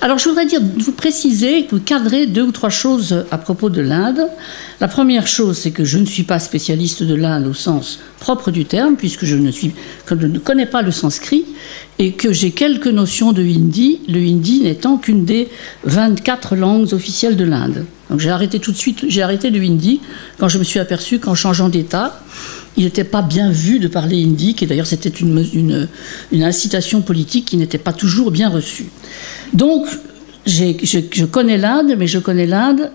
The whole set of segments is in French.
Alors je voudrais vous préciser, vous cadrer 2 ou 3 choses à propos de l'Inde. La première chose, c'est que je ne suis pas spécialiste de l'Inde au sens propre du terme, puisque je ne connais pas le sanskrit, et que j'ai quelques notions de hindi, le hindi n'étant qu'une des 24 langues officielles de l'Inde. Donc j'ai arrêté tout de suite, j'ai arrêté le hindi quand je me suis aperçu qu'en changeant d'État, il n'était pas bien vu de parler hindi, et d'ailleurs c'était une incitation politique qui n'était pas toujours bien reçue. Donc je connais l'Inde, mais je connais l'Inde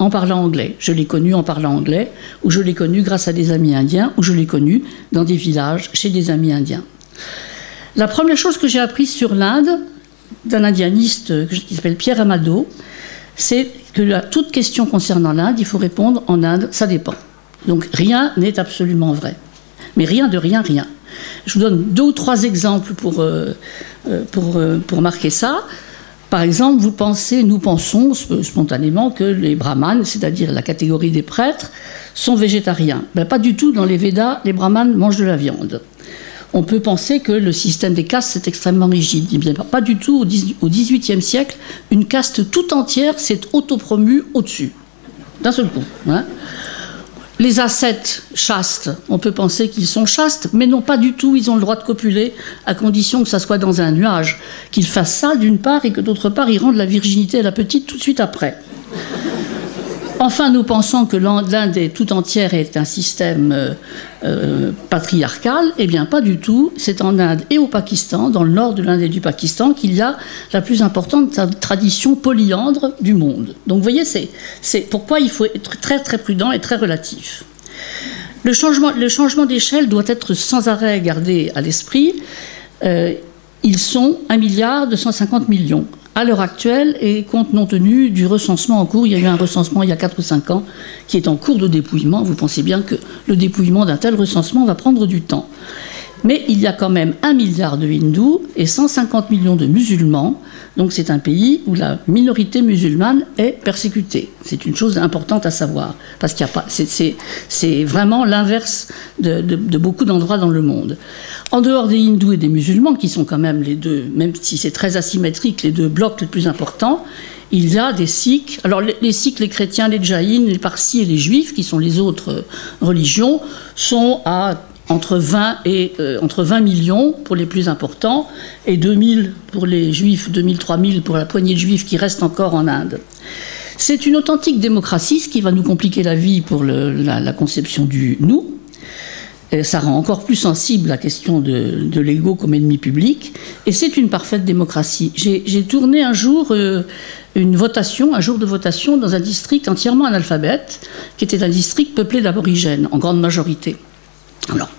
en parlant anglais. Je l'ai connue en parlant anglais, ou je l'ai connue grâce à des amis indiens, ou je l'ai connue dans des villages chez des amis indiens. La première chose que j'ai apprise sur l'Inde, d'un indianiste qui s'appelle Pierre Amado, c'est que à toute question concernant l'Inde, il faut répondre en Inde, ça dépend. Donc rien n'est absolument vrai. Mais rien de rien, rien. Je vous donne 2 ou 3 exemples pour marquer ça. Par exemple, nous pensons spontanément que les brahmanes, c'est-à-dire la catégorie des prêtres, sont végétariens. Ben, pas du tout. Dans les Védas, les brahmanes mangent de la viande. On peut penser que le système des castes est extrêmement rigide. Eh bien, pas du tout. Au XVIIIe siècle, une caste tout entière s'est autopromue au-dessus, d'un seul coup. Hein. Les ascètes chastes, on peut penser qu'ils sont chastes, mais non, pas du tout. Ils ont le droit de copuler, à condition que ça soit dans un nuage. Qu'ils fassent ça, d'une part, et que d'autre part, ils rendent la virginité à la petite tout de suite après. Enfin, nous pensons que l'Inde tout entière est un système patriarcal. Eh bien, pas du tout. C'est en Inde et au Pakistan, dans le nord de l'Inde et du Pakistan, qu'il y a la plus importante tradition polyandre du monde. Donc, vous voyez, c'est pourquoi il faut être très, très prudent et très relatif. Le changement d'échelle doit être sans arrêt gardé à l'esprit. Ils sont 1,250 milliard à l'heure actuelle, et compte non tenu du recensement en cours. Il y a eu un recensement il y a 4 ou 5 ans qui est en cours de dépouillement. Vous pensez bien que le dépouillement d'un tel recensement va prendre du temps. Mais il y a quand même 1 milliard de hindous et 150 millions de musulmans. Donc c'est un pays où la minorité musulmane est persécutée. C'est une chose importante à savoir, parce qu'il y a pas, c'est vraiment l'inverse de beaucoup d'endroits dans le monde. En dehors des hindous et des musulmans, qui sont quand même les deux, même si c'est très asymétrique, les 2 blocs les plus importants, il y a des sikhs. Alors les sikhs, les chrétiens, les jaïns, les parsis et les juifs, qui sont les autres religions, sont à entre 20 millions pour les plus importants, et 2000 pour les juifs, 2000, 3000 pour la poignée de juifs qui restent encore en Inde. C'est une authentique démocratie, ce qui va nous compliquer la vie pour la conception du « nous ». Et ça rend encore plus sensible la question de l'ego comme ennemi public. Et c'est une parfaite démocratie. J'ai tourné un jour un jour de votation dans un district entièrement analphabète, qui était un district peuplé d'aborigènes, en grande majorité. Alors,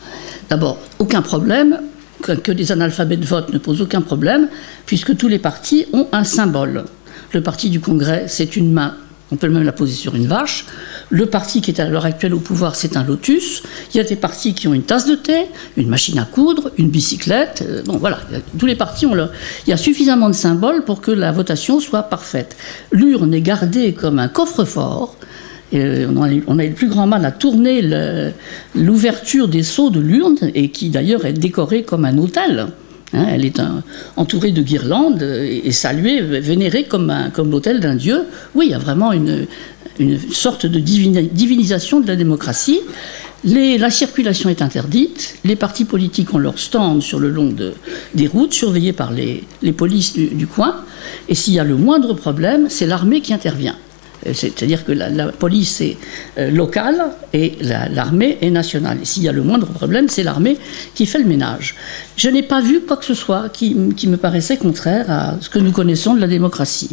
d'abord, aucun problème, que les analphabètes votent ne pose aucun problème, puisque tous les partis ont un symbole. Le parti du Congrès, c'est une main, on peut même la poser sur une vache. Le parti qui est à l'heure actuelle au pouvoir, c'est un lotus. Il y a des partis qui ont une tasse de thé, une machine à coudre, une bicyclette. Bon, voilà, tous les partis ont il y a suffisamment de symboles pour que la votation soit parfaite. L'urne est gardée comme un coffre-fort. Et on a eu le plus grand mal à tourner l'ouverture des seaux de l'urne, et qui d'ailleurs est décorée comme un autel. Hein, elle est entourée de guirlandes et saluée, vénérée comme l'autel d'un dieu. Oui, il y a vraiment une sorte de divinisation de la démocratie. La circulation est interdite. Les partis politiques ont leur stand sur le long des routes, surveillés par les polices du coin. Et s'il y a le moindre problème, c'est l'armée qui intervient. C'est-à-dire que la police est locale et l'armée est nationale. Et s'il y a le moindre problème, c'est l'armée qui fait le ménage. Je n'ai pas vu quoi que ce soit qui me paraissait contraire à ce que nous connaissons de la démocratie.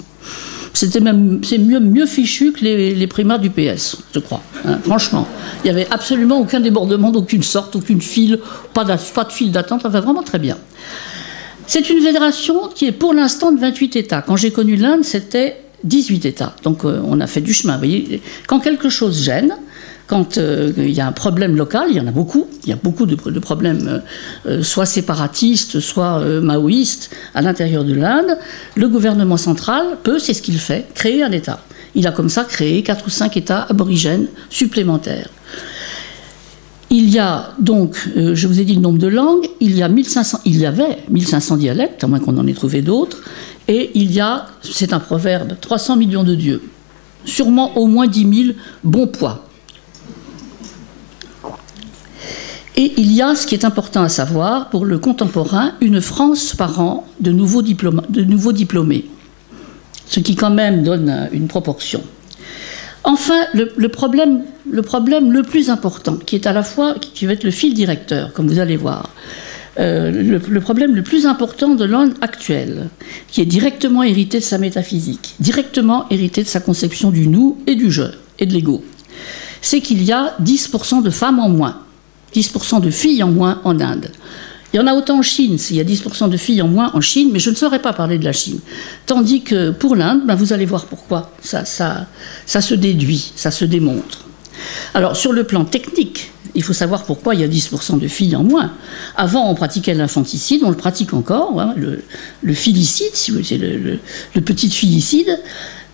C'est mieux fichu que les primaires du PS, je crois. Hein, franchement, il n'y avait absolument aucun débordement d'aucune sorte, aucune file, pas de file d'attente, enfin vraiment très bien. C'est une fédération qui est pour l'instant de 28 États. Quand j'ai connu l'Inde, c'était 18 États. Donc on a fait du chemin. Vous voyez, quand quelque chose gêne, quand il y a un problème local, il y en a beaucoup. Il y a beaucoup de problèmes, soit séparatistes, soit maoïstes, à l'intérieur de l'Inde. Le gouvernement central peut, c'est ce qu'il fait, créer un État. Il a comme ça créé 4 ou 5 États aborigènes supplémentaires. Il y a donc, je vous ai dit le nombre de langues, il y avait 1500 dialectes, à moins qu'on en ait trouvé d'autres, et il y a, c'est un proverbe, 300 millions de dieux. Sûrement au moins 10 000 bons poids. Et il y a, ce qui est important à savoir, pour le contemporain, une France par an de nouveaux diplômés. Ce qui quand même donne une proportion. Enfin, le problème le plus important, qui est à la fois, qui va être le fil directeur, comme vous allez voir, le problème le plus important de l'Inde actuelle, qui est directement hérité de sa métaphysique, directement hérité de sa conception du nous et du je, et de l'ego, c'est qu'il y a 10% de femmes en moins, 10% de filles en moins en Inde. Il y en a autant en Chine, il y a 10% de filles en moins en Chine, mais je ne saurais pas parler de la Chine. Tandis que pour l'Inde, ben vous allez voir pourquoi ça se déduit, ça se démontre. Alors sur le plan technique, il faut savoir pourquoi il y a 10% de filles en moins. Avant, on pratiquait l'infanticide, on le pratique encore, hein, le filicide, si vous voulez, le petit filicide.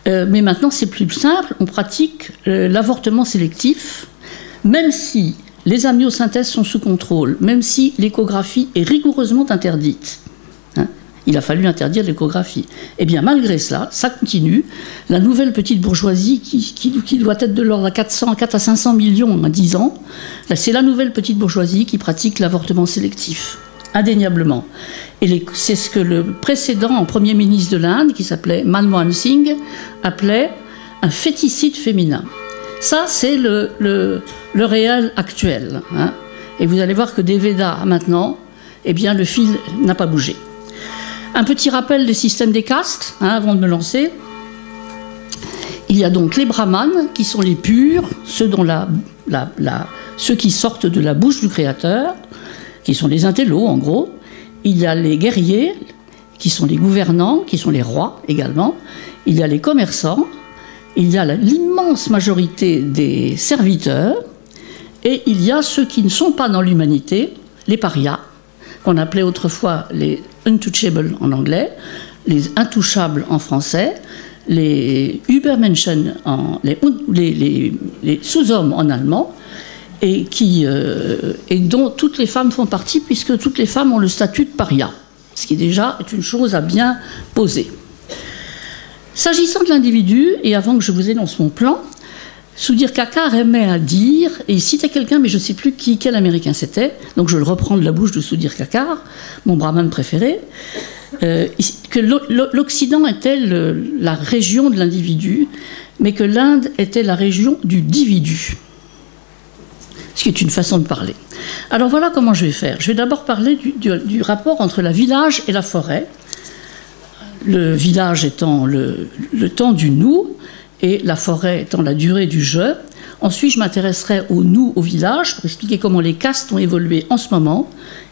Mais maintenant, c'est plus simple, on pratique l'avortement sélectif, même si les amniosynthèses sont sous contrôle, même si l'échographie est rigoureusement interdite. Hein, il a fallu interdire l'échographie. Eh bien, malgré cela, ça continue. La nouvelle petite bourgeoisie, qui doit être de l'ordre à 4 à 500 millions en 10 ans, c'est la nouvelle petite bourgeoisie qui pratique l'avortement sélectif, indéniablement. Et c'est ce que le précédent Premier ministre de l'Inde, qui s'appelait Manmohan Singh, appelait un féticide féminin. Ça, c'est le réel actuel. Hein. Et vous allez voir que des Védas à maintenant, eh bien, le fil n'a pas bougé. Un petit rappel des systèmes des castes, hein, avant de me lancer. Il y a donc les brahmanes, qui sont les purs, ceux qui sortent de la bouche du Créateur, qui sont les intellos, en gros. Il y a les guerriers, qui sont les gouvernants, qui sont les rois également. Il y a les commerçants. Il y a l'immense majorité des serviteurs, et il y a ceux qui ne sont pas dans l'humanité, les parias, qu'on appelait autrefois les untouchables en anglais, les intouchables en français, les Übermenschen, les sous-hommes en allemand, et dont toutes les femmes font partie, puisque toutes les femmes ont le statut de paria, ce qui déjà est une chose à bien poser. S'agissant de l'individu, et avant que je vous énonce mon plan, Sudhir Kakar aimait à dire, et il citait quelqu'un, mais je ne sais plus quel américain c'était, donc je le reprends de la bouche de Sudhir Kakar, mon brahmane préféré, que l'Occident était la région de l'individu, mais que l'Inde était la région du dividu. Ce qui est une façon de parler. Alors voilà comment je vais faire. Je vais d'abord parler du rapport entre la village et la forêt. Le village étant le temps du nous et la forêt étant la durée du je. Ensuite, je m'intéresserai au nous, au village, pour expliquer comment les castes ont évolué en ce moment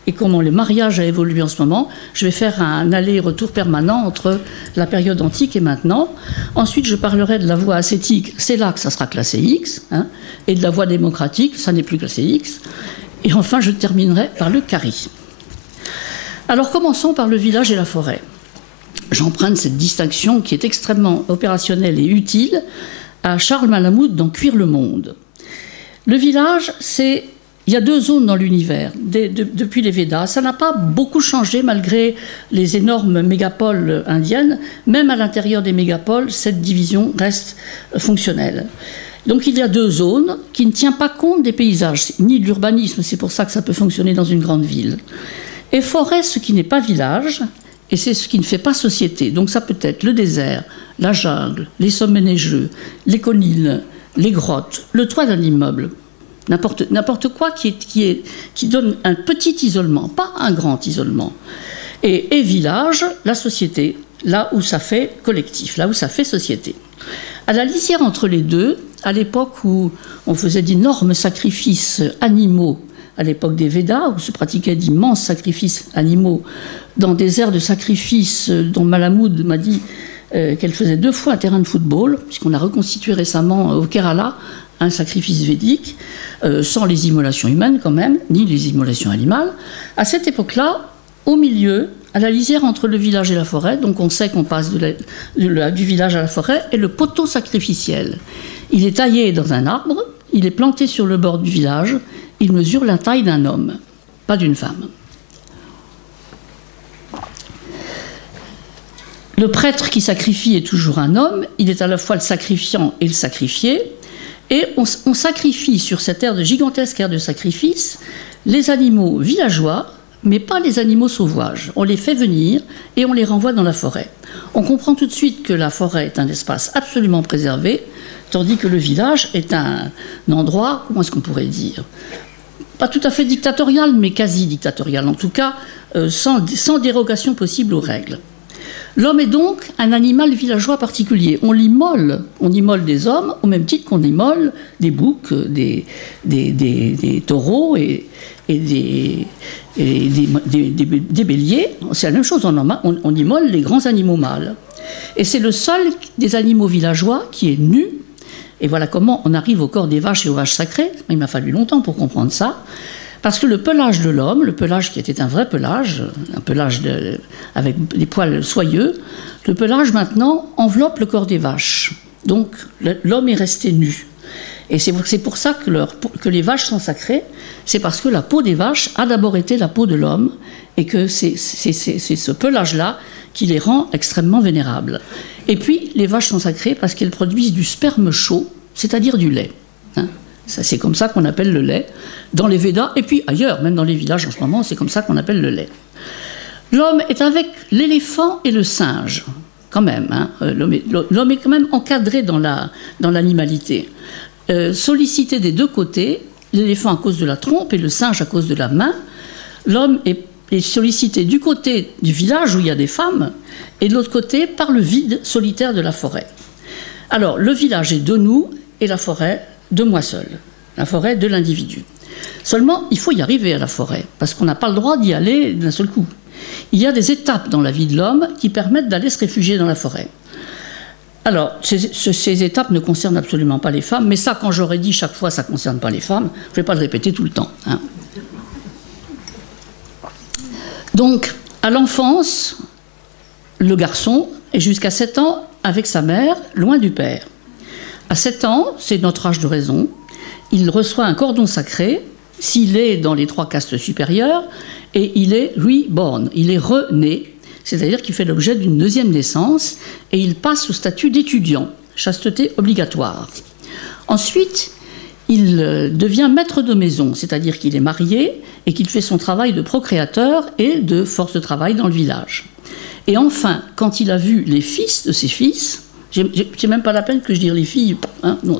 et comment le mariage a évolué en ce moment. Je vais faire un aller-retour permanent entre la période antique et maintenant. Ensuite, je parlerai de la voie ascétique, c'est là que ça sera classé X, hein, et de la voie démocratique, ça n'est plus classé X. Et enfin, je terminerai par le Kari. Alors, commençons par le village et la forêt. J'emprunte cette distinction qui est extrêmement opérationnelle et utile à Charles Malamud dans Cuire le monde. Le village, il y a 2 zones dans l'univers depuis les Védas. Ça n'a pas beaucoup changé malgré les énormes mégapoles indiennes. Même à l'intérieur des mégapoles, cette division reste fonctionnelle. Donc il y a 2 zones qui ne tiennent pas compte des paysages, ni de l'urbanisme, c'est pour ça que ça peut fonctionner dans une grande ville. Et forêt, ce qui n'est pas village, et c'est ce qui ne fait pas société. Donc ça peut être le désert, la jungle, les sommets neigeux, les collines, les grottes, le toit d'un immeuble. N'importe quoi qui donne un petit isolement, pas un grand isolement. Et village, la société, là où ça fait collectif, là où ça fait société. À la lisière entre les deux, à l'époque où on faisait d'énormes sacrifices animaux, à l'époque des Védas, où se pratiquaient d'immenses sacrifices animaux, dans des aires de sacrifice dont Malamud m'a dit qu'elle faisait 2 fois un terrain de football, puisqu'on a reconstitué récemment au Kerala un sacrifice védique, sans les immolations humaines quand même, ni les immolations animales. À cette époque-là, au milieu, à la lisière entre le village et la forêt, donc on sait qu'on passe du village à la forêt, est le poteau sacrificiel. Il est taillé dans un arbre, il est planté sur le bord du village, il mesure la taille d'un homme, pas d'une femme. Le prêtre qui sacrifie est toujours un homme, il est à la fois le sacrifiant et le sacrifié, et on sacrifie sur cette gigantesque aire de sacrifice les animaux villageois, mais pas les animaux sauvages. On les fait venir et on les renvoie dans la forêt. On comprend tout de suite que la forêt est un espace absolument préservé, tandis que le village est un endroit, comment est-ce qu'on pourrait dire, pas tout à fait dictatorial, mais quasi dictatorial, en tout cas sans dérogation possible aux règles. L'homme est donc un animal villageois particulier. On immole des hommes au même titre qu'on immole des boucs, des taureaux et des béliers. C'est la même chose, on immole les grands animaux mâles. Et c'est le seul des animaux villageois qui est nu. Et voilà comment on arrive au corps des vaches et aux vaches sacrées. Il m'a fallu longtemps pour comprendre ça. Parce que le pelage de l'homme, le pelage qui était un vrai pelage, un pelage avec des poils soyeux, le pelage maintenant enveloppe le corps des vaches. Donc l'homme est resté nu. Et c'est pour ça que les vaches sont sacrées, c'est parce que la peau des vaches a d'abord été la peau de l'homme, et que c'est ce pelage-là qui les rend extrêmement vénérables. Et puis les vaches sont sacrées parce qu'elles produisent du sperme chaud, c'est-à-dire du lait. C'est comme ça qu'on appelle le lait, dans les Védas, et puis ailleurs, même dans les villages en ce moment, c'est comme ça qu'on appelle le lait. L'homme est avec l'éléphant et le singe, quand même. L'homme est quand même encadré dans l'animalité. Sollicité des deux côtés, l'éléphant à cause de la trompe et le singe à cause de la main, l'homme est sollicité du côté du village où il y a des femmes, et de l'autre côté par le vide solitaire de la forêt. Alors, le village est de nous, et la forêt de moi seul, la forêt de l'individu. Seulement, il faut y arriver à la forêt, parce qu'on n'a pas le droit d'y aller d'un seul coup. Il y a des étapes dans la vie de l'homme qui permettent d'aller se réfugier dans la forêt. Alors, ces étapes ne concernent absolument pas les femmes, mais ça, quand j'aurais dit chaque fois, ça ne concerne pas les femmes, je ne vais pas le répéter tout le temps. Donc, à l'enfance, le garçon est jusqu'à 7 ans avec sa mère, loin du père. À 7 ans, c'est notre âge de raison, il reçoit un cordon sacré, s'il est dans les 3 castes supérieures, et il est reborn, il est rené, c'est-à-dire qu'il fait l'objet d'une deuxième naissance, et il passe au statut d'étudiant, chasteté obligatoire. Ensuite, il devient maître de maison, c'est-à-dire qu'il est marié et qu'il fait son travail de procréateur et de force de travail dans le village. Et enfin, quand il a vu les fils de ses fils, c'est même pas la peine que je dise les filles, non,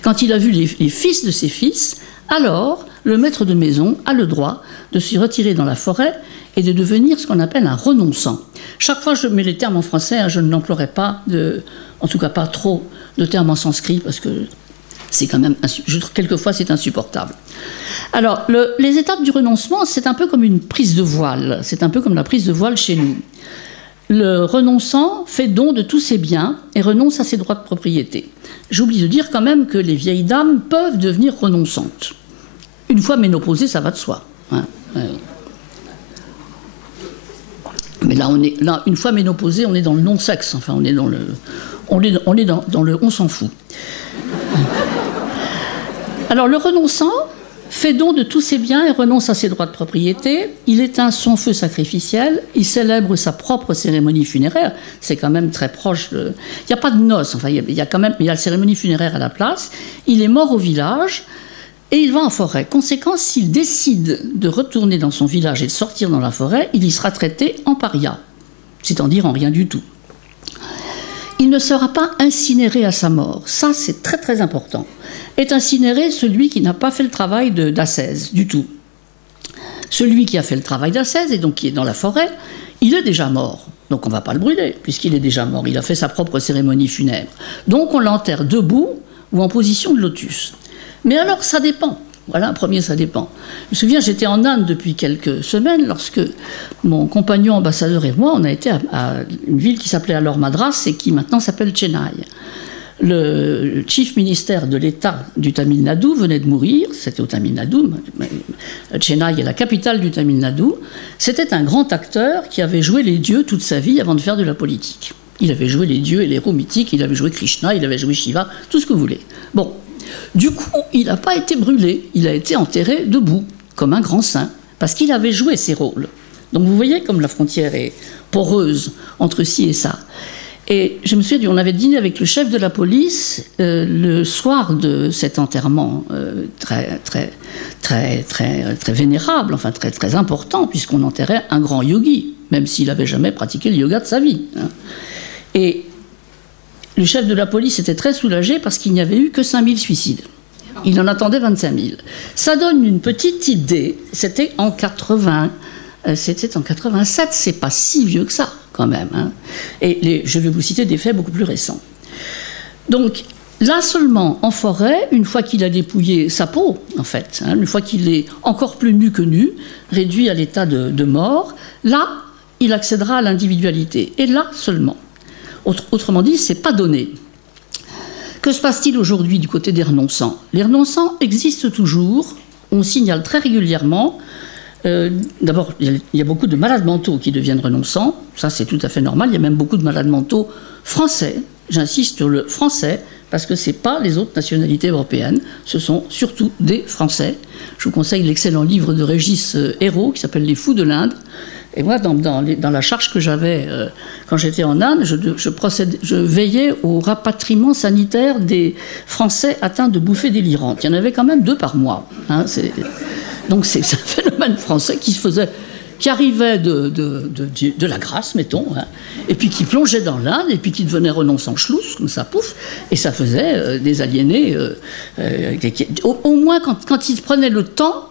quand il a vu les fils de ses fils, alors le maître de maison a le droit de se retirer dans la forêt et de devenir ce qu'on appelle un renonçant. Chaque fois je mets les termes en français, je ne l'emploierai pas, en tout cas pas trop de termes en sanskrit, parce que c'est quand même, quelquefois c'est insupportable. Alors, les étapes du renoncement, c'est un peu comme une prise de voile, c'est un peu comme la prise de voile chez nous. Le renonçant fait don de tous ses biens et renonce à ses droits de propriété. J'oublie de dire quand même que les vieilles dames peuvent devenir renonçantes. Une fois ménopausées, ça va de soi. Mais là, une fois ménopausée, on est dans le non-sexe. Enfin, on est dans le on s'en fout. Alors, le renonçant fait don de tous ses biens et renonce à ses droits de propriété. Il éteint son feu sacrificiel. Il célèbre sa propre cérémonie funéraire. C'est quand même très proche. Il n'y a pas de noces. Enfin, il y a la cérémonie funéraire à la place. Il est mort au village et il va en forêt. Conséquence, s'il décide de retourner dans son village et de sortir dans la forêt, il y sera traité en paria, c'est-à-dire en rien du tout. Il ne sera pas incinéré à sa mort. Ça, c'est très très important. Est incinéré celui qui n'a pas fait le travail d'ascèse du tout. Celui qui a fait le travail d'ascèse et donc qui est dans la forêt, il est déjà mort. Donc on ne va pas le brûler, puisqu'il est déjà mort. Il a fait sa propre cérémonie funèbre. Donc on l'enterre debout ou en position de lotus. Mais alors ça dépend. Voilà, premier, ça dépend. Je me souviens, j'étais en Inde depuis quelques semaines, lorsque mon compagnon ambassadeur et moi, on a été à une ville qui s'appelait alors Madras et qui maintenant s'appelle Chennai. Le chief ministère de l'État du Tamil Nadu venait de mourir, c'était au Tamil Nadu, Chennai est la capitale du Tamil Nadu. C'était un grand acteur qui avait joué les dieux toute sa vie avant de faire de la politique. Il avait joué les dieux et les héros mythiques, il avait joué Krishna, il avait joué Shiva, tout ce que vous voulez. Bon. Du coup, il n'a pas été brûlé, il a été enterré debout, comme un grand saint, parce qu'il avait joué ses rôles. Donc vous voyez comme la frontière est poreuse entre ci et ça. Et je me suis dit, on avait dîné avec le chef de la police le soir de cet enterrement très vénérable, enfin très important, puisqu'on enterrait un grand yogi, même s'il n'avait jamais pratiqué le yoga de sa vie. Hein. Et le chef de la police était très soulagé parce qu'il n'y avait eu que 5000 suicides. Il en attendait 25 000. Ça donne une petite idée, c'était en 87, c'est pas si vieux que ça, quand même. Hein. Et je vais vous citer des faits beaucoup plus récents. Donc, là seulement, en forêt, une fois qu'il a dépouillé sa peau, en fait, hein, une fois qu'il est encore plus nu que nu, réduit à l'état de mort, là, il accédera à l'individualité. Et là seulement. Autrement dit, c'est pas donné. Que se passe-t-il aujourd'hui du côté des renonçants? Les renonçants existent toujours, on signale très régulièrement. D'abord, il y a beaucoup de malades mentaux qui deviennent renonçants, ça c'est tout à fait normal, il y a même beaucoup de malades mentaux français, j'insiste sur le français, parce que ce n'est pas les autres nationalités européennes, ce sont surtout des Français. Je vous conseille l'excellent livre de Régis Hérault qui s'appelle « Les fous de l'Inde ». Et moi, dans la charge que j'avais quand j'étais en Inde, je veillais au rapatriement sanitaire des Français atteints de bouffées délirantes. Il y en avait quand même 2 par mois. Hein, donc c'est un phénomène français qui arrivait de la Grâce, mettons, hein, et puis qui plongeait dans l'Inde, et puis qui devenait renonçant schlouss, comme ça, pouf, et ça faisait des aliénés. Au moins, quand ils prenaient le temps,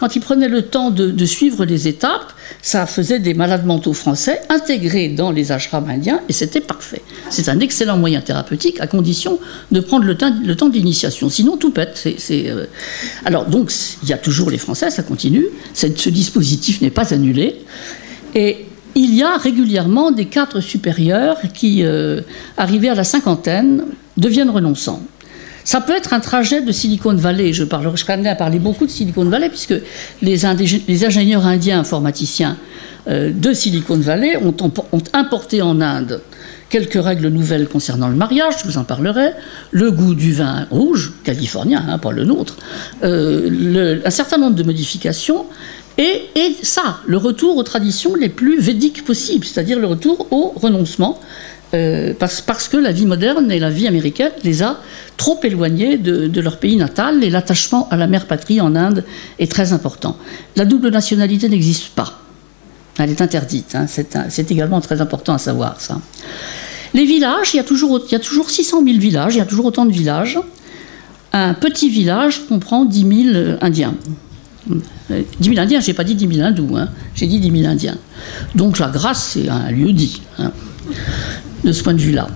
de suivre les étapes, ça faisait des malades mentaux français intégrés dans les ashrams indiens, et c'était parfait. C'est un excellent moyen thérapeutique, à condition de prendre le temps de l'initiation. Sinon, tout pète. Alors, donc, il y a toujours les Français, ça continue. Ce dispositif n'est pas annulé. Et il y a régulièrement des cadres supérieurs qui, arrivés à la cinquantaine, deviennent renonçants. Ça peut être un trajet de Silicon Valley. Je serais amené à parler beaucoup de Silicon Valley, puisque les ingénieurs indiens informaticiens de Silicon Valley ont importé en Inde quelques règles nouvelles concernant le mariage, je vous en parlerai, le goût du vin rouge, californien, hein, pas le nôtre, un certain nombre de modifications, et ça, le retour aux traditions les plus védiques possibles, c'est-à-dire le retour au renoncement, parce que la vie moderne et la vie américaine les a trop éloignés de leur pays natal, et l'attachement à la mère patrie en Inde est très important. La double nationalité n'existe pas. Elle est interdite. Hein, c'est également très important à savoir, ça. Les villages, il y a toujours 600 000 villages, il y a toujours autant de villages. Un petit village comprend 10 000 Indiens. 10 000 Indiens, je n'ai pas dit 10 000 hindous, hein, j'ai dit 10 000 Indiens. Donc la Grâce, c'est un lieu dit, hein, de ce point de vue-là.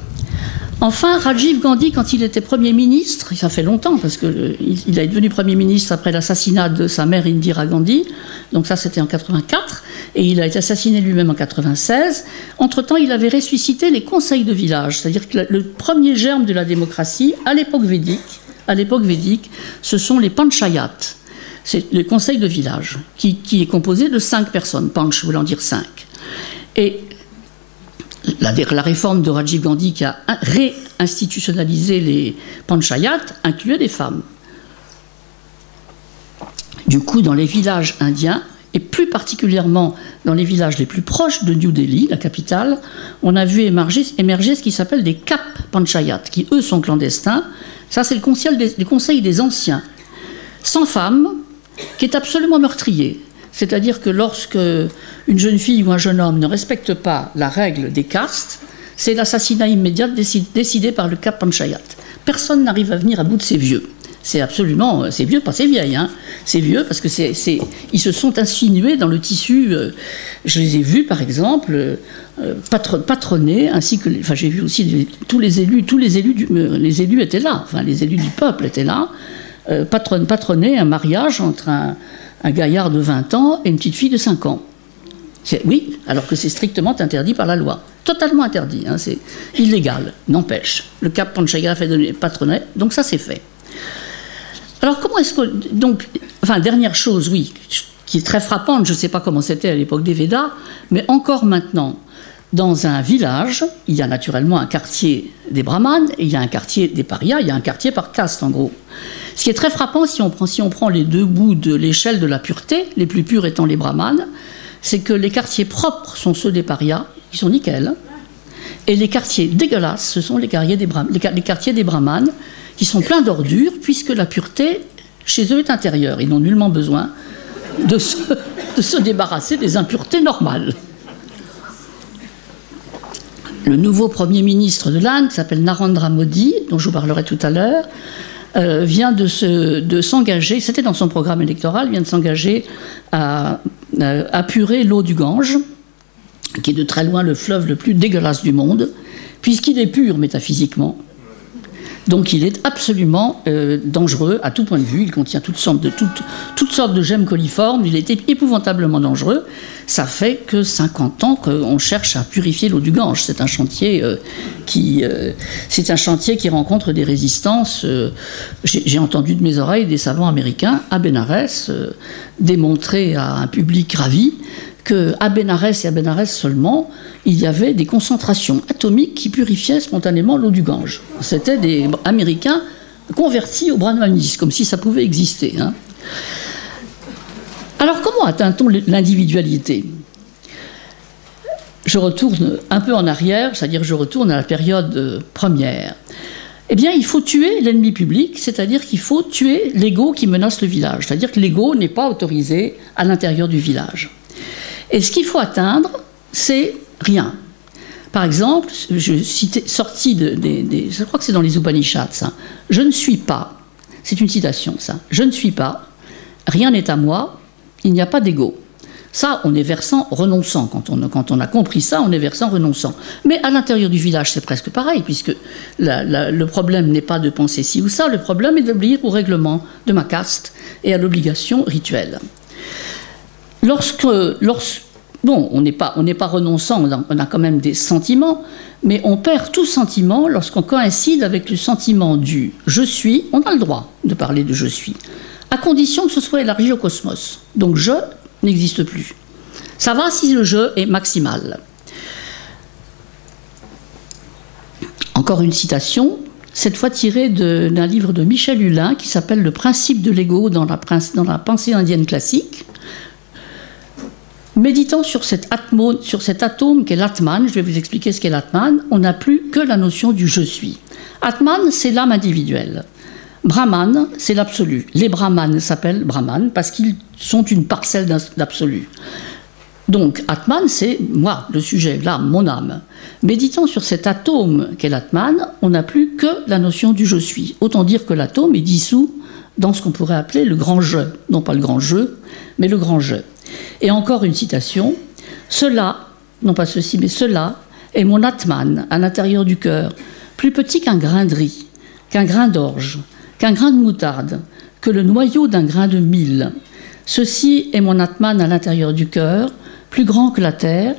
Enfin, Rajiv Gandhi, quand il était Premier ministre, ça fait longtemps, parce qu'il est devenu Premier ministre après l'assassinat de sa mère Indira Gandhi, donc ça c'était en 84, et il a été assassiné lui-même en 96. Entre-temps, il avait ressuscité les conseils de village, c'est-à-dire que le premier germe de la démocratie, à l'époque védique, ce sont les panchayats. C'est le conseil de village, qui est composé de 5 personnes, panch voulant dire 5. Et la réforme de Rajiv Gandhi qui a réinstitutionnalisé les panchayats incluait des femmes. Du coup, dans les villages indiens, et plus particulièrement dans les villages les plus proches de New Delhi, la capitale, on a vu émerger ce qui s'appelle des Kap Panchayats, qui eux sont clandestins. Ça, c'est le conseil des anciens, sans femmes, qui est absolument meurtrier. C'est-à-dire que lorsque une jeune fille ou un jeune homme ne respecte pas la règle des castes, c'est l'assassinat immédiat décidé par le Kap Panchayat. Personne n'arrive à venir à bout de ces vieux. C'est vieux, pas c'est vieille, hein. C'est vieux parce que ils se sont insinués dans le tissu. Je les ai vus, par exemple, patronner, ainsi que, enfin, j'ai vu aussi les élus étaient là, enfin, les élus du peuple étaient là, patronner un mariage entre un gaillard de 20 ans et une petite fille de 5 ans. Oui, alors que c'est strictement interdit par la loi. Totalement interdit, hein, c'est illégal, n'empêche. Le Kap Panchayat fait donner patronnet, donc ça c'est fait. Alors comment est-ce que... Donc, enfin, dernière chose, oui, qui est très frappante, je ne sais pas comment c'était à l'époque des Védas, mais encore maintenant, dans un village, il y a naturellement un quartier des brahmanes, et il y a un quartier des parias, il y a un quartier par caste en gros. Ce qui est très frappant, si on prend les deux bouts de l'échelle de la pureté, les plus purs étant les brahmanes, c'est que les quartiers propres sont ceux des parias, qui sont nickel, et les quartiers dégueulasses, ce sont les quartiers des brahmanes, qui sont pleins d'ordures, puisque la pureté, chez eux, est intérieure. Ils n'ont nullement besoin de se débarrasser des impuretés normales. Le nouveau Premier ministre de l'Inde, qui s'appelle Narendra Modi, dont je vous parlerai tout à l'heure, vient de s'engager, c'était dans son programme électoral, vient de s'engager à apurer l'eau du Gange, qui est de très loin le fleuve le plus dégueulasse du monde, puisqu'il est pur métaphysiquement. Donc il est absolument dangereux à tout point de vue. Il contient toutes sortes de gemmes coliformes. Il est épouvantablement dangereux. Ça fait que 50 ans qu'on cherche à purifier l'eau du Gange. C'est un chantier qui rencontre des résistances. J'ai entendu de mes oreilles des savants américains à Bénarès démontrer à un public ravi qu'à Bénarès et à Bénarès seulement, il y avait des concentrations atomiques qui purifiaient spontanément l'eau du Gange. C'était des Américains convertis au brahmanisme, comme si ça pouvait exister. Hein. Alors comment atteint-on l'individualité ? Je retourne un peu en arrière, c'est-à-dire je retourne à la période première. Eh bien, il faut tuer l'ennemi public, c'est-à-dire qu'il faut tuer l'ego qui menace le village. C'est-à-dire que l'ego n'est pas autorisé à l'intérieur du village. Et ce qu'il faut atteindre, c'est rien. Par exemple, je crois que c'est dans les Upanishads, ça. Je ne suis pas, c'est une citation, ça. Je ne suis pas, rien n'est à moi, il n'y a pas d'ego. Ça, on est versant renonçant. Quand on a compris ça, on est versant renonçant. Mais à l'intérieur du village, c'est presque pareil, puisque le problème n'est pas de penser ci ou ça, le problème est d'obéir au règlement de ma caste et à l'obligation rituelle. Bon, on n'est pas renonçant, on a quand même des sentiments, mais on perd tout sentiment lorsqu'on coïncide avec le sentiment du « je suis », on a le droit de parler de « je suis », à condition que ce soit élargi au cosmos. Donc « je » n'existe plus. Ça va si le « je » est maximal. Encore une citation, cette fois tirée d'un livre de Michel Hulin qui s'appelle « Le principe de l'ego dans la pensée indienne classique ». Méditant sur cet atome qu'est l'Atman, je vais vous expliquer ce qu'est l'Atman, on n'a plus que la notion du « je suis ». Atman, c'est l'âme individuelle. Brahman, c'est l'absolu. Les brahmanes s'appellent brahmanes parce qu'ils sont une parcelle d'absolu. Donc, Atman, c'est moi, le sujet, l'âme, mon âme. Méditant sur cet atome qu'est l'Atman, on n'a plus que la notion du « je suis ». Autant dire que l'atome est dissous dans ce qu'on pourrait appeler le grand « je ». Non pas le grand « jeu », mais le grand « je ». Et encore une citation, « Cela, non pas ceci, mais cela, est mon Atman à l'intérieur du cœur, plus petit qu'un grain de riz, qu'un grain d'orge, qu'un grain de moutarde, que le noyau d'un grain de mil. Ceci est mon Atman à l'intérieur du cœur, plus grand que la terre,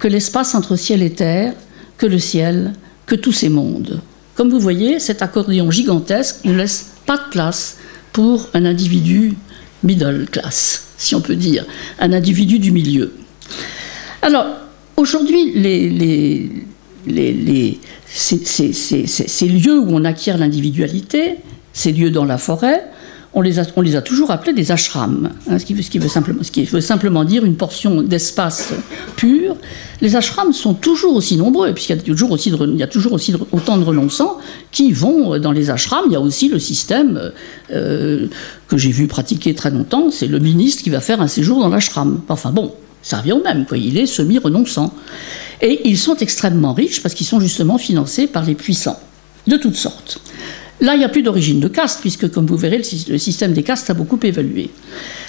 que l'espace entre ciel et terre, que le ciel, que tous ces mondes. » Comme vous voyez, cet accordéon gigantesque ne laisse pas de place pour un individu middle class, si on peut dire, un individu du milieu. Alors, aujourd'hui, ces lieux où on acquiert l'individualité, ces lieux dans la forêt, on les a toujours appelés des ashrams, hein, ce qui veut simplement dire une portion d'espace pur. Les ashrams sont toujours aussi nombreux, puisqu'il y a toujours aussi autant de renonçants qui vont dans les ashrams. Il y a aussi le système que j'ai vu pratiquer très longtemps, c'est le ministre qui va faire un séjour dans l'ashram. Enfin bon, ça revient au même, quoi. Il est semi-renonçant. Et ils sont extrêmement riches parce qu'ils sont justement financés par les puissants, de toutes sortes. Là, il n'y a plus d'origine de caste, puisque, comme vous verrez, le système des castes a beaucoup évolué.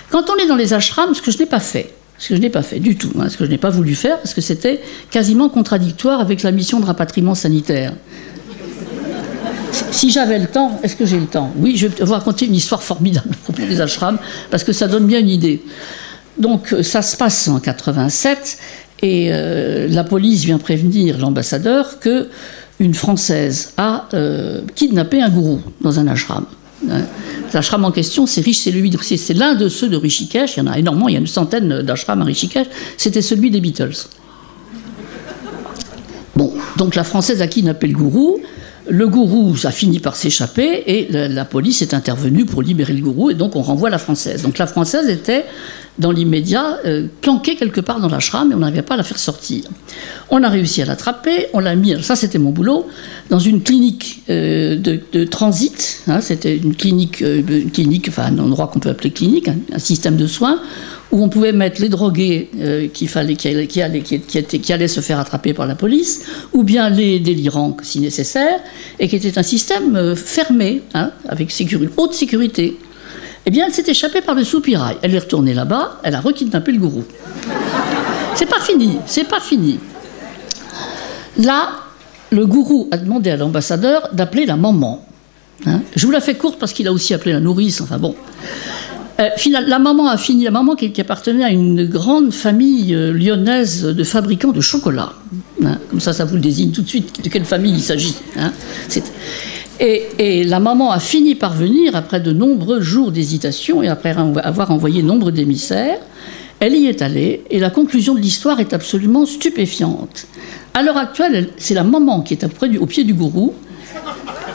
Quand on est dans les ashrams, ce que je n'ai pas fait du tout, ce que je n'ai pas voulu faire, parce que c'était quasiment contradictoire avec la mission de rapatriement sanitaire. Si j'avais le temps, est-ce que j'ai le temps? Oui, je vais vous raconter une histoire formidable à propos des ashrams, parce que ça donne bien une idée. Donc, ça se passe en 87, et la police vient prévenir l'ambassadeur que une Française a kidnappé un gourou dans un ashram. L'ashram en question, c'est l'un de ceux de Rishikesh. Il y en a énormément, il y a une centaine d'ashrams à Rishikesh. C'était celui des Beatles. Donc la Française a kidnappé le gourou. Le gourou, ça finit par s'échapper et la police est intervenue pour libérer le gourou et donc on renvoie la Française. Donc la Française était dans l'immédiat planquée quelque part dans l'ashram et on n'arrivait pas à la faire sortir. On a réussi à l'attraper, on l'a mis, ça c'était mon boulot, dans une clinique de transit. Hein, c'était une clinique, enfin un endroit qu'on peut appeler clinique, un système de soins où on pouvait mettre les drogués qui allaient se faire attraper par la police, ou bien les délirants si nécessaire, et qui était un système fermé, hein, avec haute sécurité. Eh bien, elle s'est échappée par le soupirail. Elle est retournée là-bas, elle a rekidnappé le gourou. C'est pas fini, c'est pas fini. Là, le gourou a demandé à l'ambassadeur d'appeler la maman. Hein, je vous la fais courte parce qu'il a aussi appelé la nourrice, enfin bon. La maman qui appartenait à une grande famille lyonnaise de fabricants de chocolat. Hein, comme ça vous le désigne tout de suite de quelle famille il s'agit. Hein. Et la maman a fini par venir après de nombreux jours d'hésitation et après avoir envoyé nombre d'émissaires. Elle y est allée et la conclusion de l'histoire est absolument stupéfiante. À l'heure actuelle, c'est la maman qui est au pied du gourou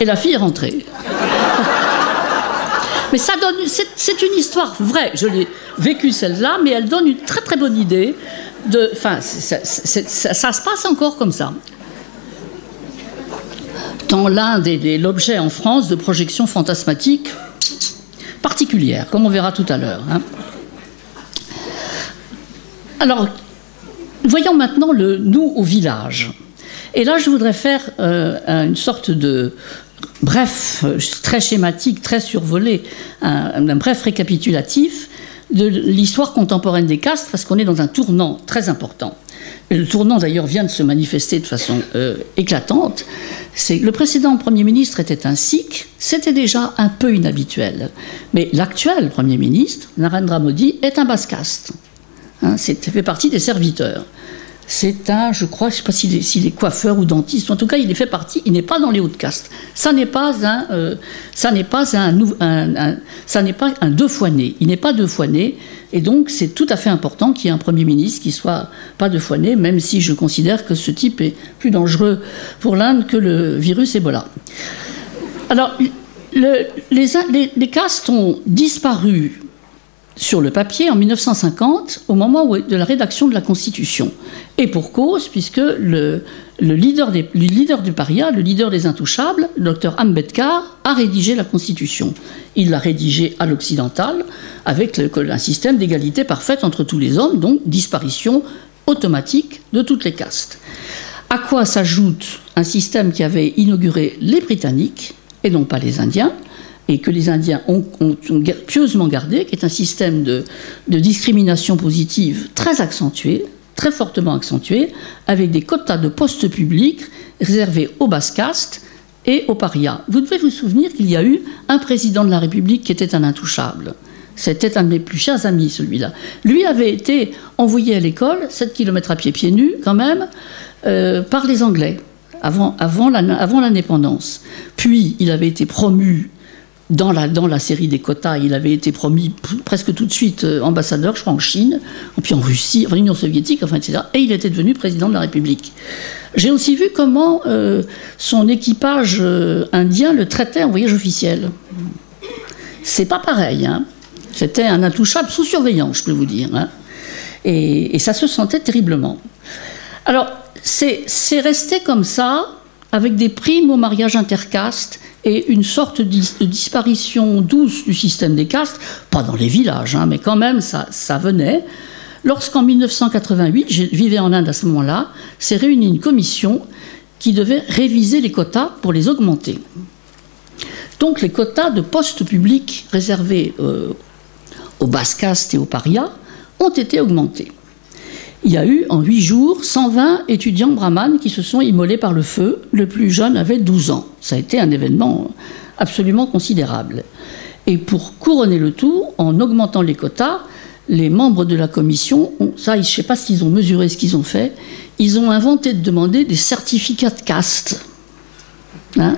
et la fille est rentrée. Mais ça donne, c'est une histoire vraie. Je l'ai vécue celle-là, mais elle donne une très très bonne idée de. Enfin, ça se passe encore comme ça. Dans l'un l'objet en France de projection fantasmatique particulière, comme on verra tout à l'heure. Hein. Alors, voyons maintenant nous au village. Et là, je voudrais faire une sorte de bref, très schématique, très survolé, un bref récapitulatif de l'histoire contemporaine des castes, parce qu'on est dans un tournant très important. Et le tournant, d'ailleurs, vient de se manifester de façon éclatante. Le précédent Premier ministre était un sikh, c'était déjà un peu inhabituel. Mais l'actuel Premier ministre, Narendra Modi, est un basse caste. Hein, fait partie des serviteurs. C'est je ne sais pas s'il est coiffeur ou dentiste, en tout cas il fait partie, il n'est pas dans les hautes castes. Ça n'est pas un deux fois né, il n'est pas deux fois né, et donc c'est tout à fait important qu'il y ait un Premier ministre qui soit pas deux fois né, même si je considère que ce type est plus dangereux pour l'Inde que le virus Ebola. Alors, les castes ont disparu sur le papier en 1950, au moment de la rédaction de la Constitution. Et pour cause, puisque le leader du paria, le leader des intouchables, le docteur Ambedkar, a rédigé la Constitution. Il l'a rédigée à l'occidental, avec un système d'égalité parfaite entre tous les hommes, donc disparition automatique de toutes les castes. À quoi s'ajoute un système qui avait inauguré les Britanniques, et non pas les Indiens, et que les Indiens ont pieusement gardé, qui est un système de discrimination positive très accentué, très fortement accentué, avec des quotas de postes publics réservés aux basses castes et aux parias. Vous devez vous souvenir qu'il y a eu un président de la République qui était un intouchable. C'était un de mes plus chers amis, celui-là. Lui avait été envoyé à l'école, 7 km à pieds nus, quand même, par les Anglais, avant l'indépendance. Puis, il avait été promu dans la série des quotas, il avait été promis presque tout de suite ambassadeur, je crois, en Chine, puis en Russie, en Union soviétique, enfin, etc. Et il était devenu président de la République. J'ai aussi vu comment son équipage indien le traitait en voyage officiel. C'est pas pareil, hein. C'était un intouchable sous surveillance, je peux vous dire. Hein. Et ça se sentait terriblement. Alors, c'est resté comme ça, avec des primes au mariage intercaste, et une sorte de disparition douce du système des castes, pas dans les villages, hein, mais quand même, ça venait. Lorsqu'en 1988, je vivais en Inde à ce moment-là, s'est réunie une commission qui devait réviser les quotas pour les augmenter. Donc les quotas de postes publics réservés aux basses castes et aux parias ont été augmentés. Il y a eu, en 8 jours, 120 étudiants brahmanes qui se sont immolés par le feu. Le plus jeune avait 12 ans. Ça a été un événement absolument considérable. Et pour couronner le tout, en augmentant les quotas, les membres de la commission, je ne sais pas s'ils ont mesuré ce qu'ils ont fait, ils ont inventé de demander des certificats de caste. Hein,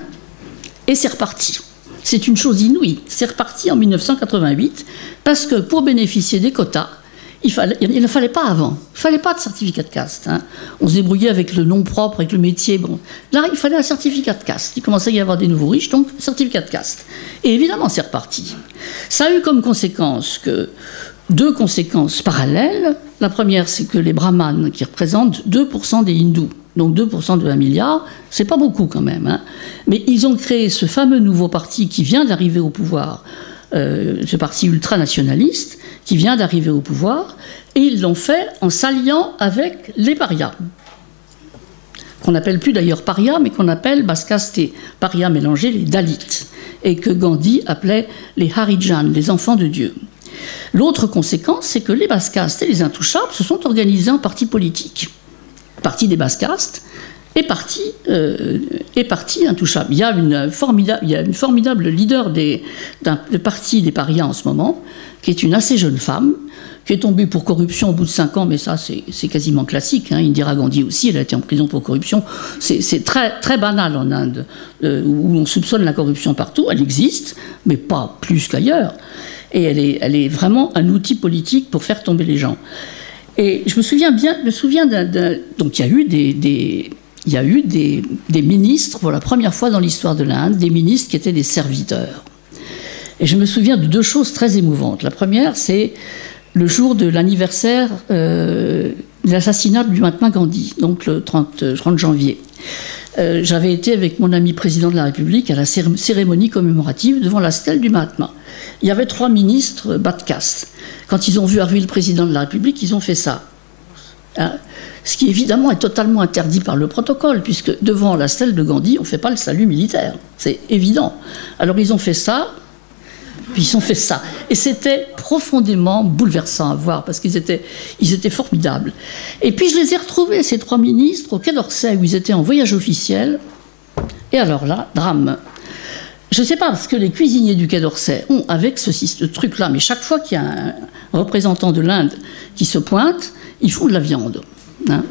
et c'est reparti. C'est une chose inouïe. C'est reparti en 1988, parce que pour bénéficier des quotas, il ne fallait pas avant. Il ne fallait pas de certificat de caste. Hein. On se débrouillait avec le nom propre, avec le métier. Bon. Là, il fallait un certificat de caste. Il commençait à y avoir des nouveaux riches, donc certificat de caste. Et évidemment, c'est reparti. Ça a eu comme conséquence que deux conséquences parallèles. La première, c'est que les brahmanes, qui représentent 2% des hindous, donc 2% de 1 milliard, c'est pas beaucoup quand même. Hein. Mais ils ont créé ce fameux nouveau parti qui vient d'arriver au pouvoir, ce parti ultranationaliste, qui vient d'arriver au pouvoir, et ils l'ont fait en s'alliant avec les parias, qu'on n'appelle plus d'ailleurs parias, mais qu'on appelle basse-caste et parias mélangés, les Dalits, et que Gandhi appelait les Harijan, les enfants de Dieu. L'autre conséquence, c'est que les basse-castes et les intouchables se sont organisés en partis politiques. Parti des basse-castes et parti intouchable. Il y a une formidable leader d'un parti des parias en ce moment, qui est une assez jeune femme, qui est tombée pour corruption au bout de 5 ans, mais ça c'est quasiment classique. Hein. Indira Gandhi aussi, elle a été en prison pour corruption. C'est très, très banal en Inde, où on soupçonne la corruption partout. Elle existe, mais pas plus qu'ailleurs. Et elle est vraiment un outil politique pour faire tomber les gens. Et je me souviens donc il y a eu des ministres, pour la première fois dans l'histoire de l'Inde, des ministres qui étaient des serviteurs. Et je me souviens de 2 choses très émouvantes. La première, c'est le jour de l'anniversaire de l'assassinat du Mahatma Gandhi, donc le 30 janvier. J'avais été avec mon ami président de la République à la cérémonie commémorative devant la stèle du Mahatma. Il y avait 3 ministres bas de caste. Quand ils ont vu arriver le président de la République, ils ont fait ça. Hein, ce qui évidemment est totalement interdit par le protocole, puisque devant la stèle de Gandhi, on ne fait pas le salut militaire. C'est évident. Alors ils ont fait ça, puis ils ont fait ça. Et c'était profondément bouleversant à voir, parce qu'ils étaient formidables. Et puis je les ai retrouvés, ces 3 ministres, au Quai d'Orsay, où ils étaient en voyage officiel. Et alors là, drame. Je ne sais pas, parce que les cuisiniers du Quai d'Orsay ont, avec ce truc-là, mais chaque fois qu'il y a un représentant de l'Inde qui se pointe, ils font de la viande. Hein.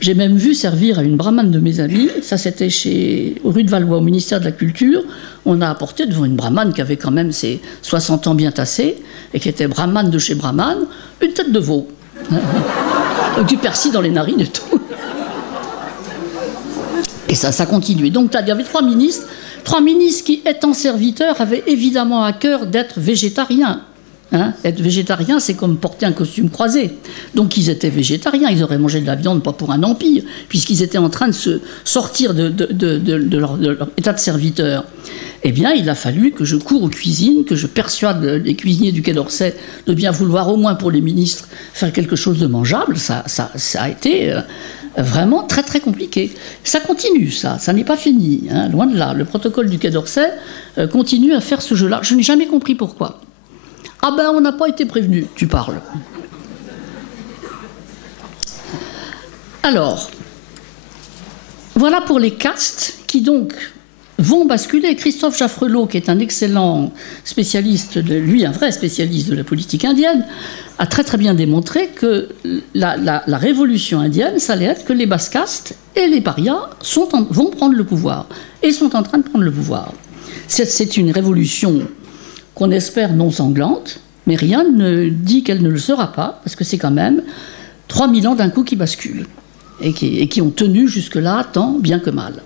J'ai même vu servir à une brahmane de mes amis, ça c'était rue de Valois, au ministère de la Culture, on a apporté devant une brahmane qui avait quand même ses 60 ans bien tassés, et qui était brahmane de chez brahmane, une tête de veau. Hein. Du persil dans les narines et tout. Et ça continuait. Donc il y avait 3 ministres qui, étant serviteurs, avaient évidemment à cœur d'être végétariens. Hein, être végétarien, c'est comme porter un costume croisé. Donc ils étaient végétariens, ils auraient mangé de la viande, pas pour un empire, puisqu'ils étaient en train de se sortir de leur état de serviteur. Eh bien, il a fallu que je cours aux cuisines, que je persuade les cuisiniers du Quai d'Orsay de bien vouloir, au moins pour les ministres, faire quelque chose de mangeable. Ça a été vraiment très très compliqué. Ça continue, ça n'est pas fini, hein, loin de là. Le protocole du Quai d'Orsay continue à faire ce jeu-là. Je n'ai jamais compris pourquoi. Ah ben, on n'a pas été prévenu, tu parles. Alors, voilà pour les castes qui donc vont basculer. Christophe Jaffrelot, qui est un excellent spécialiste, un vrai spécialiste de la politique indienne, a très très bien démontré que la révolution indienne, ça allait être que les basses castes et les parias vont prendre le pouvoir, et sont en train de prendre le pouvoir. C'est une révolution qu'on espère non sanglante, mais rien ne dit qu'elle ne le sera pas, parce que c'est quand même 3000 ans d'un coup qui basculent, et qui ont tenu jusque-là tant bien que mal.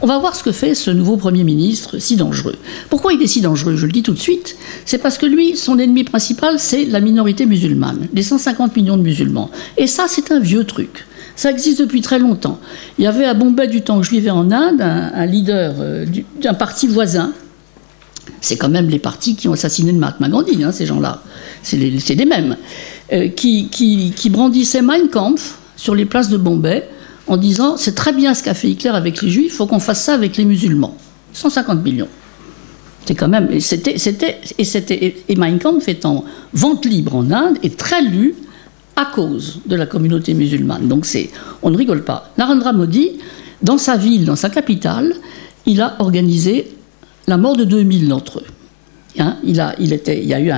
On va voir ce que fait ce nouveau Premier ministre si dangereux. Pourquoi il est si dangereux? Je le dis tout de suite. C'est parce que lui, son ennemi principal, c'est la minorité musulmane, les 150 millions de musulmans. Et ça, c'est un vieux truc. Ça existe depuis très longtemps. Il y avait à Bombay, du temps que je vivais en Inde, un leader d'un parti voisin. C'est quand même les partis qui ont assassiné le Mahatma Gandhi, hein, ces gens-là. C'est les mêmes. Qui brandissaient Mein Kampf sur les places de Bombay en disant « c'est très bien ce qu'a fait Hitler avec les Juifs, il faut qu'on fasse ça avec les musulmans ». 150 millions. C'est quand même... Et Mein Kampf est en vente libre en Inde et très lu à cause de la communauté musulmane. Donc on ne rigole pas. Narendra Modi, dans sa ville, dans sa capitale, il a organisé la mort de 2000 d'entre eux. Hein, il y a eu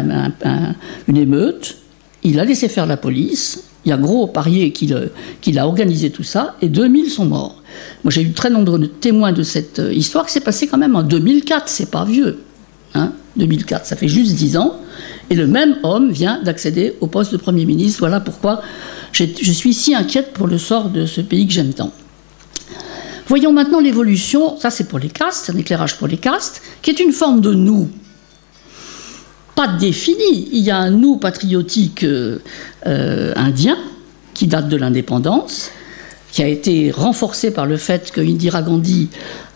une émeute, il a laissé faire la police, il y a gros parier qu'il a organisé tout ça, et 2000 sont morts. Moi, j'ai eu très nombreux témoins de cette histoire qui s'est passée quand même en 2004, c'est pas vieux. Hein, 2004, ça fait juste 10 ans. Et le même homme vient d'accéder au poste de Premier ministre. Voilà pourquoi je suis si inquiète pour le sort de ce pays que j'aime tant. Voyons maintenant l'évolution, ça c'est pour les castes, un éclairage pour les castes, qui est une forme de nous, pas définie. Il y a un nous patriotique indien, qui date de l'indépendance, qui a été renforcé par le fait que Indira Gandhi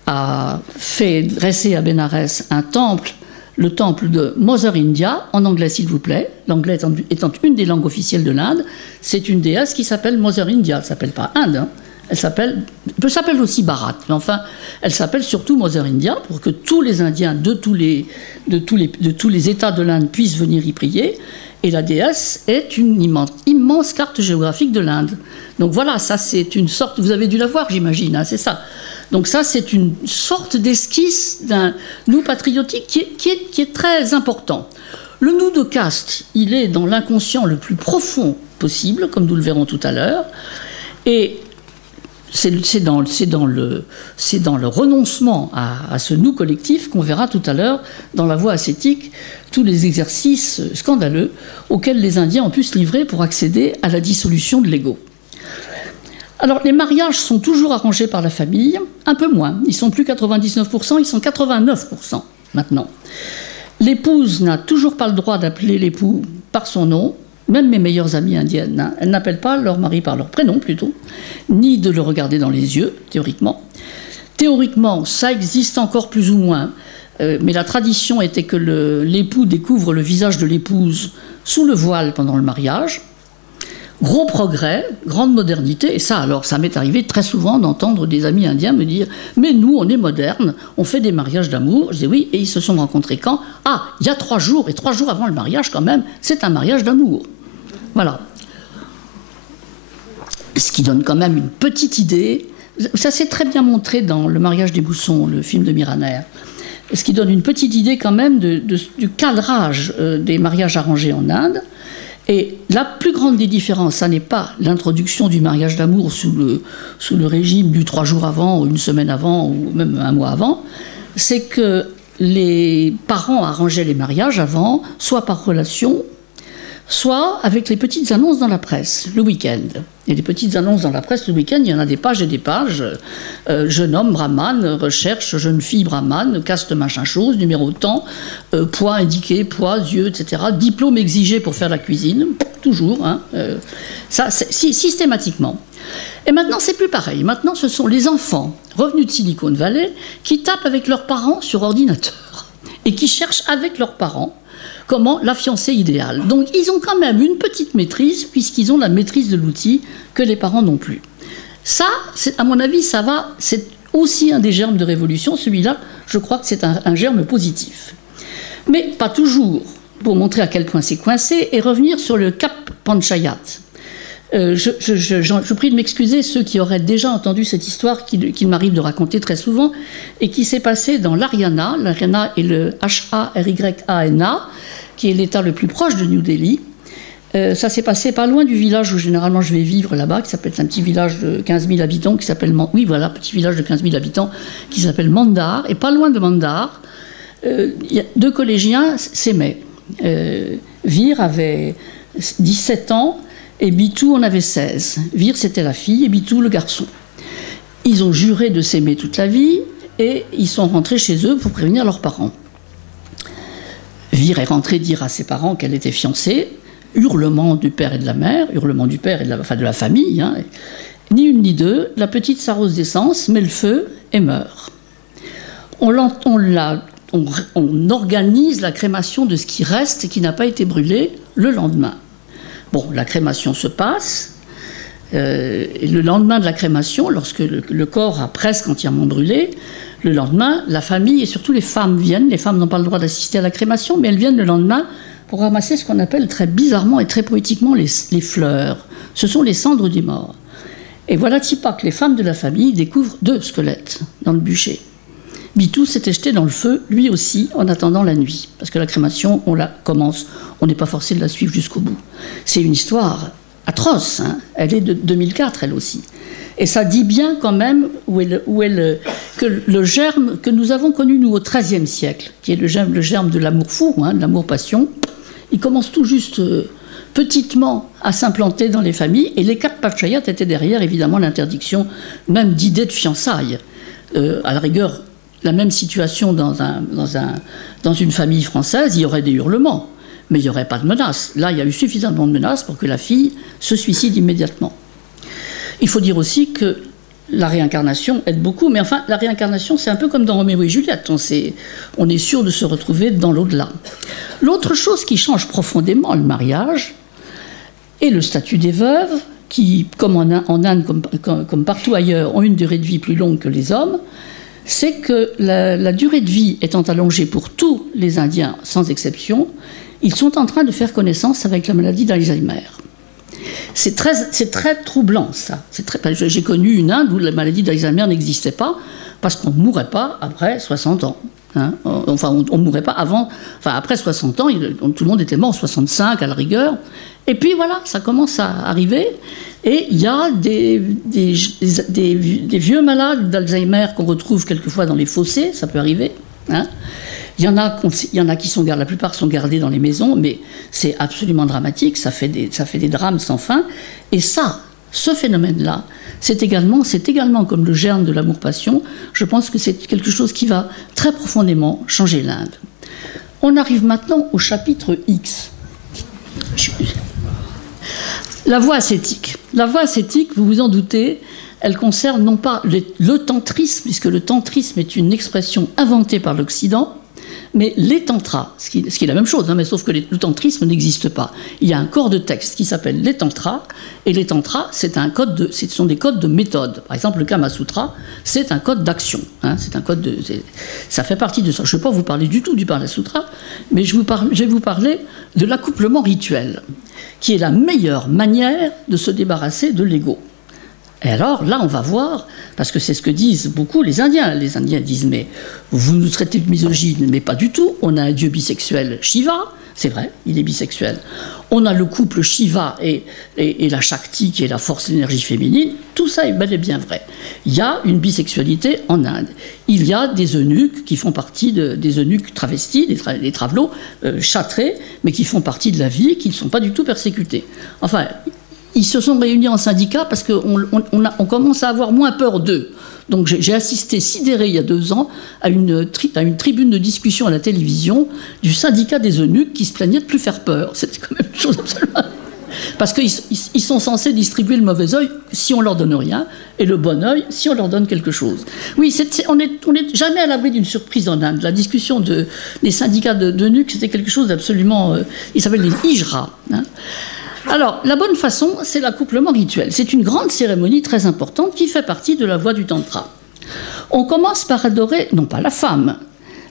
a fait dresser à Bénarès un temple, le temple de Mother India, en anglais s'il vous plaît, l'anglais étant une des langues officielles de l'Inde. C'est une déesse qui s'appelle Mother India, elle ne s'appelle pas Inde, hein. Elle peut s'appeler aussi Bharat, mais enfin, elle s'appelle surtout Mother India pour que tous les Indiens de tous les États de l'Inde puissent venir y prier. Et la déesse est une immense carte géographique de l'Inde. Donc voilà, ça c'est une sorte, vous avez dû la voir j'imagine, hein, c'est ça. Donc ça c'est une sorte d'esquisse d'un nous patriotique qui est très important. Le nous de caste, il est dans l'inconscient le plus profond possible, comme nous le verrons tout à l'heure, et c'est dans le renoncement à ce nous collectif qu'on verra tout à l'heure dans la voie ascétique tous les exercices scandaleux auxquels les Indiens ont pu se livrer pour accéder à la dissolution de l'ego. Alors les mariages sont toujours arrangés par la famille, un peu moins, ils sont plus 99%, ils sont 89% maintenant. L'épouse n'a toujours pas le droit d'appeler l'époux par son nom. Même mes meilleures amies indiennes, hein, elles n'appellent pas leur mari par leur prénom plutôt, ni de le regarder dans les yeux, théoriquement. Théoriquement, ça existe encore plus ou moins, mais la tradition était que l'époux découvre le visage de l'épouse sous le voile pendant le mariage. Gros progrès, grande modernité, et ça alors, ça m'est arrivé très souvent d'entendre des amis indiens me dire « Mais nous, on est modernes, on fait des mariages d'amour ». Je dis « Oui, et ils se sont rencontrés quand ? Ah, il y a 3 jours, et 3 jours avant le mariage quand même, c'est un mariage d'amour ». Voilà. Ce qui donne quand même une petite idée, ça s'est très bien montré dans Le mariage des Boussons, le film de Miraner, ce qui donne une petite idée quand même du cadrage des mariages arrangés en Inde. Et la plus grande des différences, ça n'est pas l'introduction du mariage d'amour sous le régime du 3 jours avant, ou 1 semaine avant, ou même 1 mois avant, c'est que les parents arrangeaient les mariages avant, soit par relation, soit avec les petites annonces dans la presse, le week-end. Et les petites annonces dans la presse le week-end, il y en a des pages et des pages. Jeune homme brahmane, recherche jeune fille brahmane, caste machin chose, numéro temps, poids indiqué, poids, yeux, etc. Diplôme exigé pour faire la cuisine, toujours, hein, ça, systématiquement. Et maintenant, c'est plus pareil. Maintenant, ce sont les enfants revenus de Silicon Valley qui tapent avec leurs parents sur ordinateur et qui cherchent avec leurs parents comment la fiancée idéale. Donc ils ont quand même une petite maîtrise, puisqu'ils ont la maîtrise de l'outil que les parents n'ont plus. Ça, à mon avis, ça va, c'est aussi un des germes de révolution. Celui-là, je crois que c'est un germe positif. Mais pas toujours, pour montrer à quel point c'est coincé, et revenir sur le cap Panchayat. Je prie de m'excuser ceux qui auraient déjà entendu cette histoire qu'il m'arrive de raconter très souvent, et qui s'est passée dans l'Haryana. L'Haryana est le H-A-R-Y-A-N-A, qui est l'état le plus proche de New Delhi. Ça s'est passé pas loin du village où généralement je vais vivre là-bas, qui s'appelle un petit village de 15 000 habitants, qui s'appelle... Oui, voilà, petit village de 15 000 habitants, qui s'appelle Mandar. Et pas loin de Mandar, 2 collégiens s'aimaient. Vir avait 17 ans, et Bitou en avait 16. Vir, c'était la fille, et Bitou, le garçon. Ils ont juré de s'aimer toute la vie, et ils sont rentrés chez eux pour prévenir leurs parents. Vir est rentrée dire à ses parents qu'elle était fiancée, hurlement du père et de la mère, hurlement du père et de la famille, hein. Ni une ni deux, la petite s'arrose d'essence, met le feu et meurt. On organise la crémation de ce qui reste et qui n'a pas été brûlé le lendemain. Bon, la crémation se passe, et le lendemain de la crémation, lorsque le corps a presque entièrement brûlé, le lendemain, la famille et surtout les femmes viennent. Les femmes n'ont pas le droit d'assister à la crémation, mais elles viennent le lendemain pour ramasser ce qu'on appelle très bizarrement et très poétiquement les fleurs. Ce sont les cendres des morts. Et voilà-t-il pas que les femmes de la famille découvrent 2 squelettes dans le bûcher. Bitou s'était jeté dans le feu, lui aussi, en attendant la nuit. Parce que la crémation, on la commence, on n'est pas forcé de la suivre jusqu'au bout. C'est une histoire atroce, hein. Elle est de 2004, elle aussi. Et ça dit bien quand même que le germe que nous avons connu, nous, au XIIIe siècle, qui est le germe de l'amour fou, hein, de l'amour-passion, ils commencent tout juste petitement à s'implanter dans les familles, et les quatre Panchayats étaient derrière, évidemment, l'interdiction même d'idées de fiançailles. À la rigueur, la même situation dans une famille française, il y aurait des hurlements, mais il n'y aurait pas de menaces. Là, il y a eu suffisamment de menaces pour que la fille se suicide immédiatement. Il faut dire aussi que la réincarnation aide beaucoup, mais enfin, la réincarnation, c'est un peu comme dans Roméo et Juliette, on est sûr de se retrouver dans l'au-delà. L'autre chose qui change profondément le mariage est le statut des veuves, qui, comme en Inde, comme partout ailleurs, ont une durée de vie plus longue que les hommes. C'est que la durée de vie étant allongée pour tous les Indiens, sans exception, ils sont en train de faire connaissance avec la maladie d'Alzheimer. C'est très troublant, ça. J'ai connu une Inde où la maladie d'Alzheimer n'existait pas, parce qu'on ne mourrait pas après 60 ans. Hein. Enfin, on ne mourrait pas avant... Enfin, après 60 ans, tout le monde était mort, 65 à la rigueur. Et puis voilà, ça commence à arriver. Et il y a des vieux malades d'Alzheimer qu'on retrouve quelquefois dans les fossés, ça peut arriver. Hein. Il y en a qui sont gardés, la plupart sont gardés dans les maisons, mais c'est absolument dramatique, ça fait des drames sans fin. Et ça, ce phénomène-là, c'est également comme le germe de l'amour-passion. Je pense que c'est quelque chose qui va très profondément changer l'Inde. On arrive maintenant au chapitre X. La voie ascétique. La voie ascétique, vous vous en doutez, elle concerne non pas le tantrisme, puisque le tantrisme est une expression inventée par l'Occident, mais les tantras, ce qui est la même chose, hein, mais sauf que le tantrisme n'existe pas. Il y a un corps de texte qui s'appelle les tantras, et les tantras, ce sont des codes de méthode. Par exemple, le Kama Sutra, c'est un code d'action. Hein, ça fait partie de ça. Je ne vais pas vous parler du tout du Kama Sutra, mais je vais vous parler de l'accouplement rituel, qui est la meilleure manière de se débarrasser de l'ego. Et alors, là, on va voir, parce que c'est ce que disent beaucoup les Indiens. Les Indiens disent, mais vous nous traitez de misogyne, mais pas du tout. On a un dieu bisexuel, Shiva, c'est vrai, il est bisexuel. On a le couple Shiva et la Shakti, qui est la force d'énergie féminine. Tout ça est bel et bien vrai. Il y a une bisexualité en Inde. Il y a des eunuques qui font partie des eunuques travestis, des travelots châtrés, mais qui font partie de la vie, qui ne sont pas du tout persécutés. Enfin... Ils se sont réunis en syndicat parce qu'on commence à avoir moins peur d'eux. Donc j'ai assisté, sidéré il y a 2 ans, à une tribune de discussion à la télévision du syndicat des eunuques qui se plaignait de ne plus faire peur. C'était quand même une chose absolument... Parce qu'ils sont censés distribuer le mauvais œil si on leur donne rien, et le bon œil si on leur donne quelque chose. Oui, on n'est jamais à l'abri d'une surprise en Inde. La discussion des syndicats d'eunuques, c'était quelque chose d'absolument... ils s'appellent les hijras. Hein. Alors, la bonne façon, c'est l'accouplement rituel. C'est une grande cérémonie très importante qui fait partie de la voie du tantra. On commence par adorer, non pas la femme,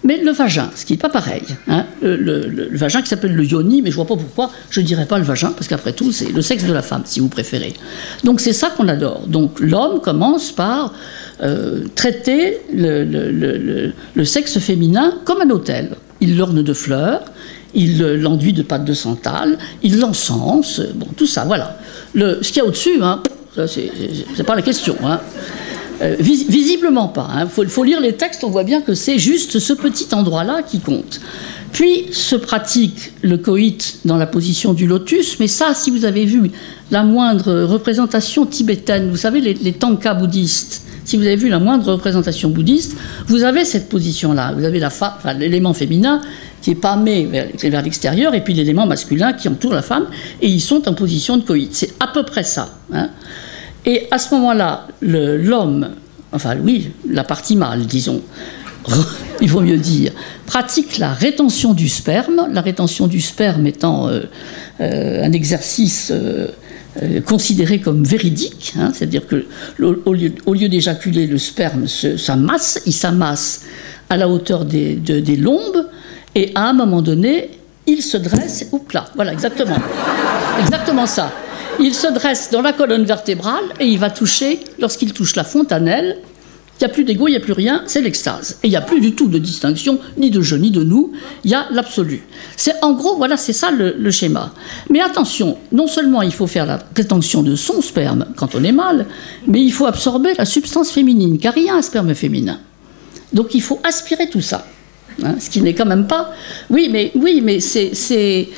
mais le vagin, ce qui n'est pas pareil. Hein. Le vagin qui s'appelle le yoni, mais je ne vois pas pourquoi je ne dirais pas le vagin, parce qu'après tout, c'est le sexe de la femme, si vous préférez. Donc c'est ça qu'on adore. Donc l'homme commence par traiter le sexe féminin comme un autel. Il l'orne de fleurs, il l'enduit de pâte de santal, il l'encense, bon, tout ça, voilà. Ce qu'il y a au-dessus, hein, c'est pas la question. Hein. Visiblement pas. Hein. Faut lire les textes, on voit bien que c'est juste ce petit endroit-là qui compte. Puis se pratique le coït dans la position du lotus, mais ça, si vous avez vu la moindre représentation tibétaine, vous savez, les tankas bouddhistes, si vous avez vu la moindre représentation bouddhiste, vous avez cette position-là. Vous avez l'élément féminin qui est pâmé vers l'extérieur, et puis l'élément masculin qui entoure la femme, et ils sont en position de coït. C'est à peu près ça. Hein. Et à ce moment-là, l'homme, enfin oui, la partie mâle, disons, il vaut mieux dire, pratique la rétention du sperme, la rétention du sperme étant un exercice considéré comme véridique, hein, c'est-à-dire que au lieu d'éjaculer, le sperme s'amasse, il s'amasse à la hauteur des lombes, et à un moment donné, il se dresse, oups là, voilà, exactement ça. Il se dresse dans la colonne vertébrale et il va toucher, lorsqu'il touche la fontanelle, il n'y a plus d'ego, il n'y a plus rien, c'est l'extase. Et il n'y a plus du tout de distinction, ni de je, ni de nous, il y a l'absolu. En gros, voilà, c'est ça le schéma. Mais attention, non seulement il faut faire la rétention de son sperme quand on est mâle, mais il faut absorber la substance féminine, car il y a un sperme féminin. Donc il faut aspirer tout ça. hein, ce qui n'est quand même pas... Oui, mais c'est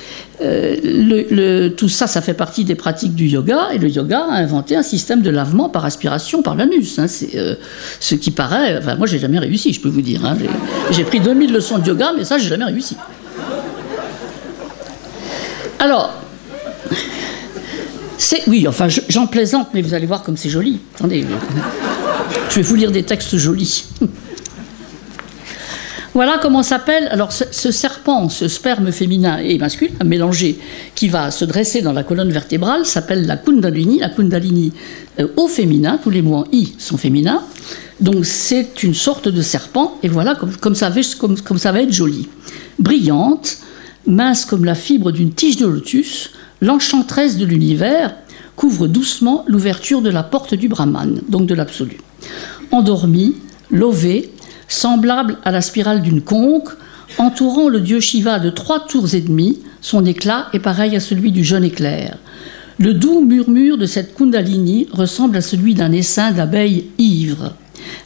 tout ça, ça fait partie des pratiques du yoga, et le yoga a inventé un système de lavement par aspiration par l'anus. Hein, ce qui paraît... Enfin, moi, j'ai jamais réussi, je peux vous dire. Hein, j'ai pris 2000 leçons de yoga, mais ça, j'ai jamais réussi. Alors... Oui, enfin, j'en plaisante, mais vous allez voir comme c'est joli. Attendez, je vais vous lire des textes jolis. Voilà comment s'appelle, alors ce serpent, ce sperme féminin et masculin mélangé qui va se dresser dans la colonne vertébrale s'appelle la Kundalini. La Kundalini au féminin, tous les mots en I sont féminins. Donc c'est une sorte de serpent, et voilà comme ça va être joli. Brillante, mince comme la fibre d'une tige de lotus, l'enchanteresse de l'univers couvre doucement l'ouverture de la porte du Brahman, donc de l'absolu. Endormie, lovée, semblable à la spirale d'une conque, entourant le dieu Shiva de 3 tours et demi, son éclat est pareil à celui du jeune éclair. Le doux murmure de cette Kundalini ressemble à celui d'un essaim d'abeilles ivres.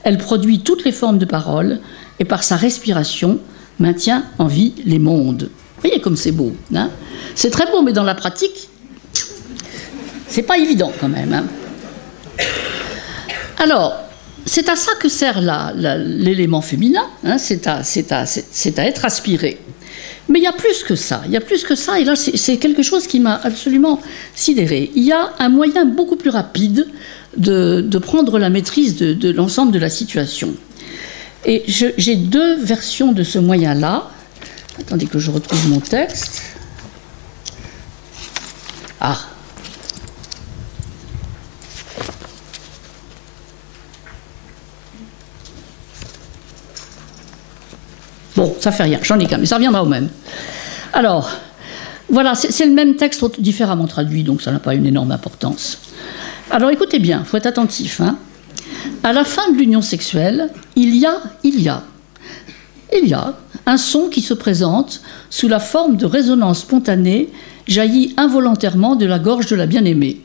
Elle produit toutes les formes de parole et par sa respiration maintient en vie les mondes. Vous voyez comme c'est beau, hein? C'est très beau, mais dans la pratique, c'est pas évident quand même. Hein. Alors, c'est à ça que sert l'élément féminin, hein, c'est à être aspiré. Mais il y a plus que ça, et là c'est quelque chose qui m'a absolument sidéré. Il y a un moyen beaucoup plus rapide de prendre la maîtrise de l'ensemble de la situation. Et j'ai 2 versions de ce moyen-là. Attendez que je retrouve mon texte. Ah. Bon, ça fait rien, j'en ai qu'un, mais ça reviendra au même. Alors, voilà, c'est le même texte différemment traduit, donc ça n'a pas une énorme importance. Alors écoutez bien, il faut être attentif. Hein. À la fin de l'union sexuelle, il y a un son qui se présente sous la forme de résonance spontanée jaillit involontairement de la gorge de la bien-aimée.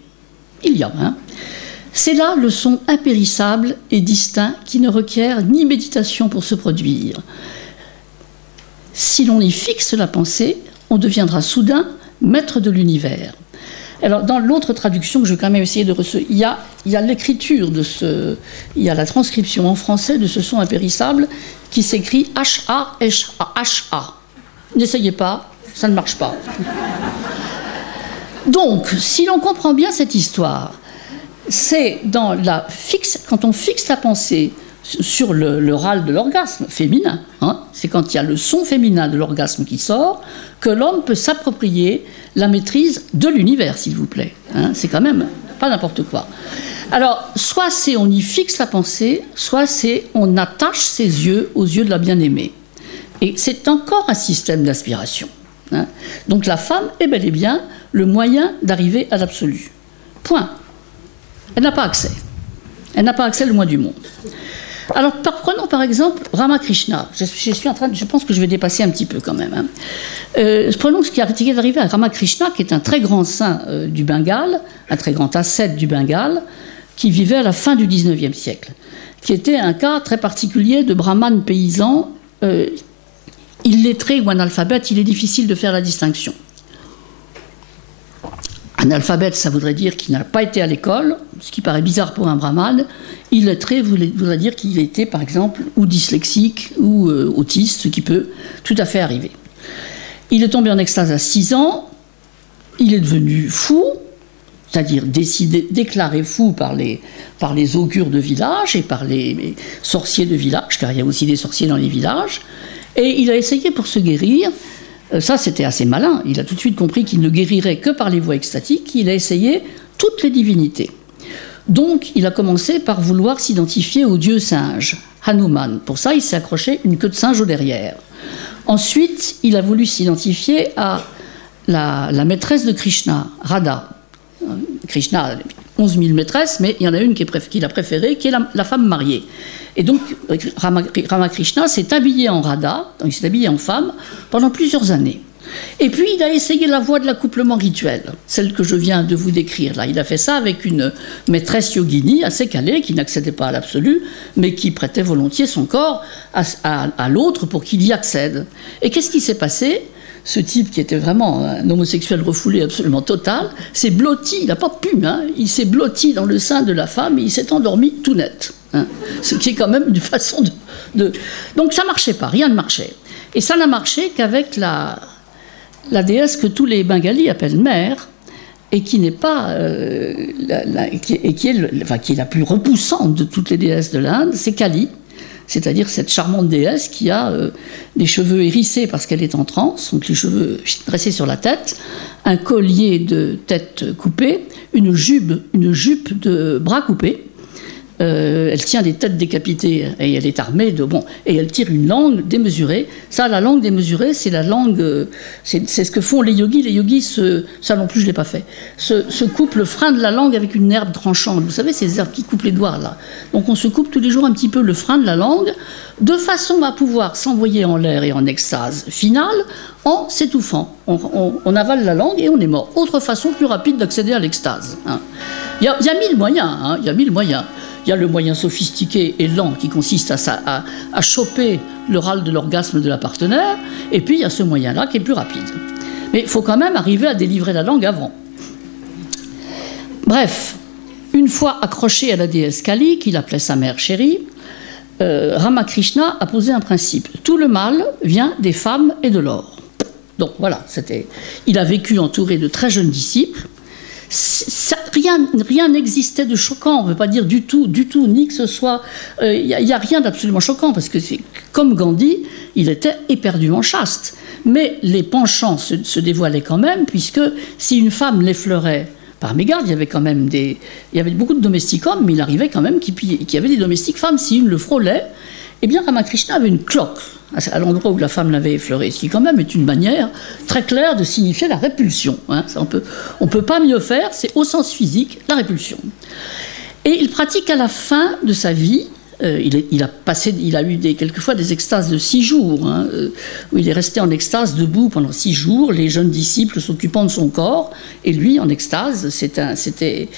Hein. C'est là le son impérissable et distinct qui ne requiert ni méditation pour se produire. Si l'on y fixe la pensée, on deviendra soudain maître de l'univers. Alors, dans l'autre traduction que je vais quand même essayer de recevoir, il y a l'écriture de il y a la transcription en français de ce son impérissable qui s'écrit H-A-H-A. N'essayez pas, ça ne marche pas. Donc, si l'on comprend bien cette histoire, c'est quand on fixe la pensée sur le râle de l'orgasme féminin, hein, c'est quand il y a le son féminin de l'orgasme qui sort, que l'homme peut s'approprier la maîtrise de l'univers, s'il vous plaît. Hein, c'est quand même pas n'importe quoi. Alors, soit c'est on y fixe la pensée, soit c'est on attache ses yeux aux yeux de la bien-aimée. Et c'est encore un système d'aspiration. Hein. Donc la femme est bel et bien le moyen d'arriver à l'absolu. Point. Elle n'a pas accès. Elle n'a pas accès le moins du monde. Alors, prenons par exemple Ramakrishna. Je pense que je vais dépasser un petit peu quand même. Hein. Prenons ce qui est arrivé à Ramakrishna, qui est un très grand saint du Bengale, un très grand ascète du Bengale, qui vivait à la fin du XIXe siècle, qui était un cas très particulier de brahman paysan, illettré ou analphabète. Il est difficile de faire la distinction. Analphabète, ça voudrait dire qu'il n'a pas été à l'école, ce qui paraît bizarre pour un brahmane. Illettré voudrait dire qu'il était, par exemple, ou dyslexique ou autiste, ce qui peut tout à fait arriver. Il est tombé en extase à 6 ans, il est devenu fou, c'est-à-dire déclaré fou par les augures de village et par les sorciers de village, car il y a aussi des sorciers dans les villages, et il a essayé pour se guérir. Ça, c'était assez malin. Il a tout de suite compris qu'il ne guérirait que par les voies extatiques. Il a essayé toutes les divinités. Donc, il a commencé par vouloir s'identifier au dieu singe, Hanuman. Pour ça, il s'est accroché une queue de singe au derrière. Ensuite, il a voulu s'identifier à la maîtresse de Krishna, Radha. Krishna a 11 000 maîtresses, mais il y en a une qu'il a préférée, qui est la femme mariée. Et donc, Ramakrishna s'est habillé en Radha, il s'est habillé en femme, pendant plusieurs années. Et puis il a essayé la voie de l'accouplement rituel, celle que je viens de vous décrire là. Il a fait ça avec une maîtresse yogini assez calée, qui n'accédait pas à l'absolu, mais qui prêtait volontiers son corps à l'autre pour qu'il y accède. Et qu'est-ce qui s'est passé ? Ce type, qui était vraiment un homosexuel refoulé absolument total, s'est blotti, il n'a pas pu, hein, il s'est blotti dans le sein de la femme et il s'est endormi tout net. Hein, ce qui est quand même une façon de... Donc ça ne marchait pas, rien ne marchait. Et ça n'a marché qu'avec la déesse que tous les Bengalis appellent mère, et qui n'est pas... qui est la plus repoussante de toutes les déesses de l'Inde, c'est Kali. C'est-à-dire cette charmante déesse qui a des cheveux hérissés parce qu'elle est en transe, donc les cheveux dressés sur la tête, un collier de tête coupée, une jupe de bras coupés. Elle tient des têtes décapitées et elle est armée de... Bon, et elle tire une langue démesurée. Ça, la langue démesurée, c'est la langue... c'est ce que font les yogis. Les yogis, ça non plus, je ne l'ai pas fait, se coupent le frein de la langue avec une herbe tranchante. Vous savez, ces herbes qui coupent les doigts, là. Donc on se coupe tous les jours un petit peu le frein de la langue, de façon à pouvoir s'envoyer en l'air et en extase finale en s'étouffant. On avale la langue et on est mort. Autre façon plus rapide d'accéder à l'extase. Hein. Il y a 1000 moyens, hein, il y a 1000 moyens. Il y a le moyen sophistiqué et lent qui consiste à choper le râle de l'orgasme de la partenaire, et puis il y a ce moyen-là qui est plus rapide. Mais il faut quand même arriver à délivrer la langue avant. Bref, une fois accroché à la déesse Kali, qu'il appelait sa mère chérie, Ramakrishna a posé un principe. Tout le mal vient des femmes et de l'or. Donc voilà, il a vécu entouré de très jeunes disciples. Rien n'existait de choquant, on ne veut pas dire du tout, ni que ce soit... Il n'y a rien d'absolument choquant, parce que comme Gandhi, il était éperdument chaste. Mais les penchants se dévoilaient quand même, puisque si une femme l'effleurait par mégarde, il y avait beaucoup de domestiques hommes, mais il arrivait quand même qu'il y avait des domestiques femmes. Si une le frôlait, eh bien Ramakrishna avait une cloque à l'endroit où la femme l'avait effleuré, ce qui quand même est une manière très claire de signifier la répulsion. Hein. On ne peut pas mieux faire, c'est au sens physique la répulsion. Et il pratique à la fin de sa vie, il a eu quelquefois des extases de 6 jours, hein, où il est resté en extase debout pendant 6 jours, les jeunes disciples s'occupant de son corps, et lui en extase. C'était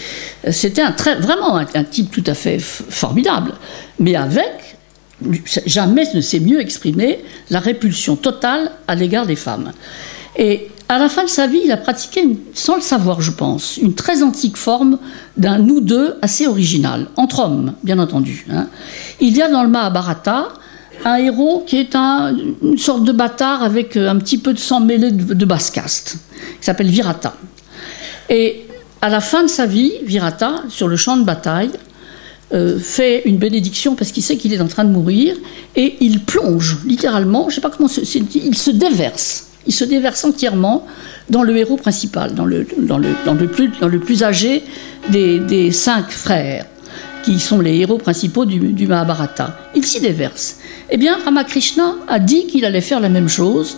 vraiment un type tout à fait formidable, mais avec... Jamais ne s'est mieux exprimé la répulsion totale à l'égard des femmes. Et à la fin de sa vie, il a pratiqué, sans le savoir je pense, une très antique forme d'un nous deux assez original, entre hommes, bien entendu. Hein. Il y a dans le Mahabharata un héros qui est une sorte de bâtard avec un petit peu de sang mêlé de basse caste, qui s'appelle Virata. Et à la fin de sa vie, Virata, sur le champ de bataille, fait une bénédiction parce qu'il sait qu'il est en train de mourir, et il plonge littéralement, je ne sais pas comment, il se déverse entièrement dans le héros principal, dans le plus âgé des 5 frères, qui sont les héros principaux du Mahabharata. Il s'y déverse. Eh bien, Ramakrishna a dit qu'il allait faire la même chose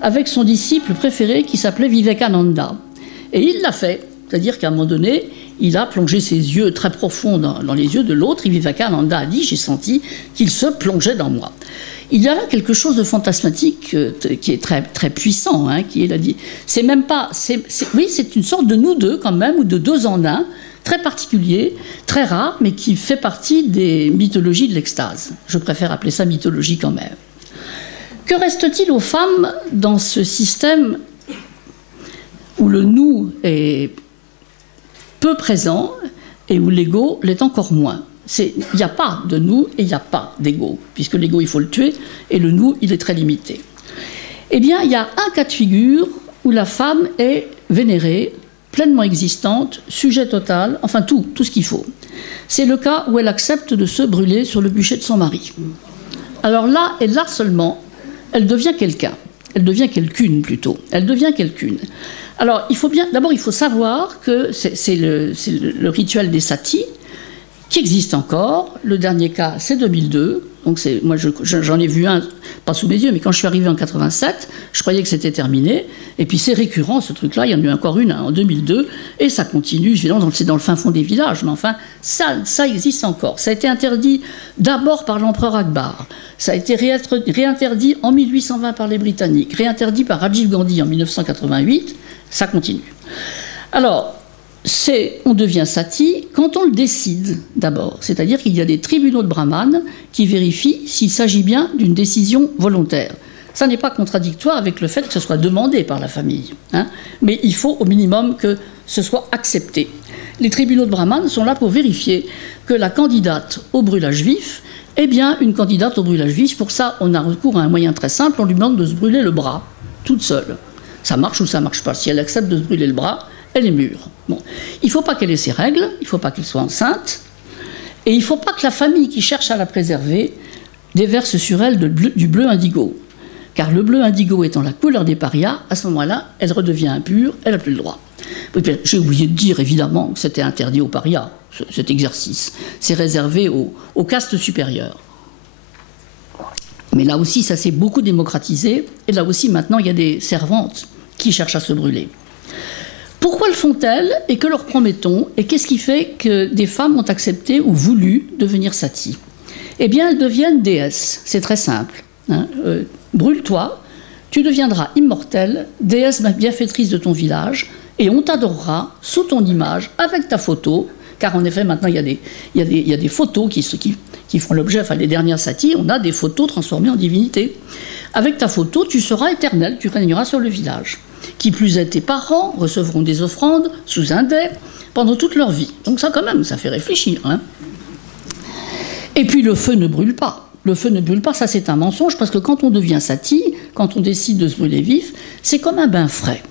avec son disciple préféré qui s'appelait Vivekananda. Et il l'a fait. C'est-à-dire qu'à un moment donné, il a plongé ses yeux très profonds dans les yeux de l'autre, et Vivekananda a dit « j'ai senti qu'il se plongeait dans moi ». Il y a là quelque chose de fantasmatique qui est très, très puissant, hein, qui est c'est même pas... oui, c'est une sorte de nous deux quand même, ou de 2 en 1, très particulier, très rare, mais qui fait partie des mythologies de l'extase. Je préfère appeler ça mythologie quand même. Que reste-t-il aux femmes dans ce système où le nous est peu présent et où l'ego l'est encore moins? Il n'y a pas de nous et il n'y a pas d'ego, puisque l'ego, il faut le tuer, et le nous, il est très limité. Eh bien, il y a un cas de figure où la femme est vénérée, pleinement existante, sujet total, enfin tout ce qu'il faut. C'est le cas où elle accepte de se brûler sur le bûcher de son mari. Alors là, et là seulement, elle devient quelqu'un. Elle devient quelqu'une, plutôt. Elle devient quelqu'une. Alors, d'abord, il faut savoir que c'est le rituel des satis, qui existe encore. Le dernier cas, c'est 2002. Donc moi, j'en ai vu un, pas sous mes yeux, mais quand je suis arrivé en 87, je croyais que c'était terminé. Et puis c'est récurrent, ce truc-là. Il y en a eu encore une en 2002. Et ça continue, évidemment, c'est dans le fin fond des villages. Mais enfin, ça existe encore. Ça a été interdit d'abord par l'empereur Akbar. Ça a été réinterdit en 1820 par les Britanniques. Réinterdit par Rajiv Gandhi en 1988. Ça continue. Alors, on devient sati quand on le décide d'abord. C'est-à-dire qu'il y a des tribunaux de brahmanes qui vérifient s'il s'agit bien d'une décision volontaire. Ça n'est pas contradictoire avec le fait que ce soit demandé par la famille. Hein, mais il faut au minimum que ce soit accepté. Les tribunaux de brahmanes sont là pour vérifier que la candidate au brûlage vif est bien une candidate au brûlage vif. Pour ça, on a recours à un moyen très simple. On lui demande de se brûler le bras, toute seule. Ça marche ou ça ne marche pas. Si elle accepte de se brûler le bras, elle est mûre. Bon. Il ne faut pas qu'elle ait ses règles, il ne faut pas qu'elle soit enceinte, et il ne faut pas que la famille qui cherche à la préserver déverse sur elle du bleu indigo. Car le bleu indigo étant la couleur des parias, à ce moment-là, elle redevient impure, elle n'a plus le droit. J'ai oublié de dire, évidemment, que c'était interdit aux parias, cet exercice. C'est réservé aux castes supérieures. Mais là aussi, ça s'est beaucoup démocratisé, et là aussi, maintenant, il y a des servantes qui cherchent à se brûler. Pourquoi le font-elles et que leur promet-on? Et qu'est-ce qui fait que des femmes ont accepté ou voulu devenir satis? Eh bien, elles deviennent déesses. C'est très simple. Hein. Brûle-toi, tu deviendras immortelle, déesse bienfaitrice de ton village, et on t'adorera sous ton image, avec ta photo, car en effet, maintenant, il y a des photos qui font l'objet, enfin, les dernières satis, on a des photos transformées en divinités. Avec ta photo, tu seras éternelle, tu régneras sur le village. Qui plus est, tes parents recevront des offrandes sous un dais pendant toute leur vie. Donc ça, quand même, ça fait réfléchir. Hein. Et puis, le feu ne brûle pas. Le feu ne brûle pas, ça c'est un mensonge, parce que quand on devient sati, quand on décide de se brûler vif, c'est comme un bain frais.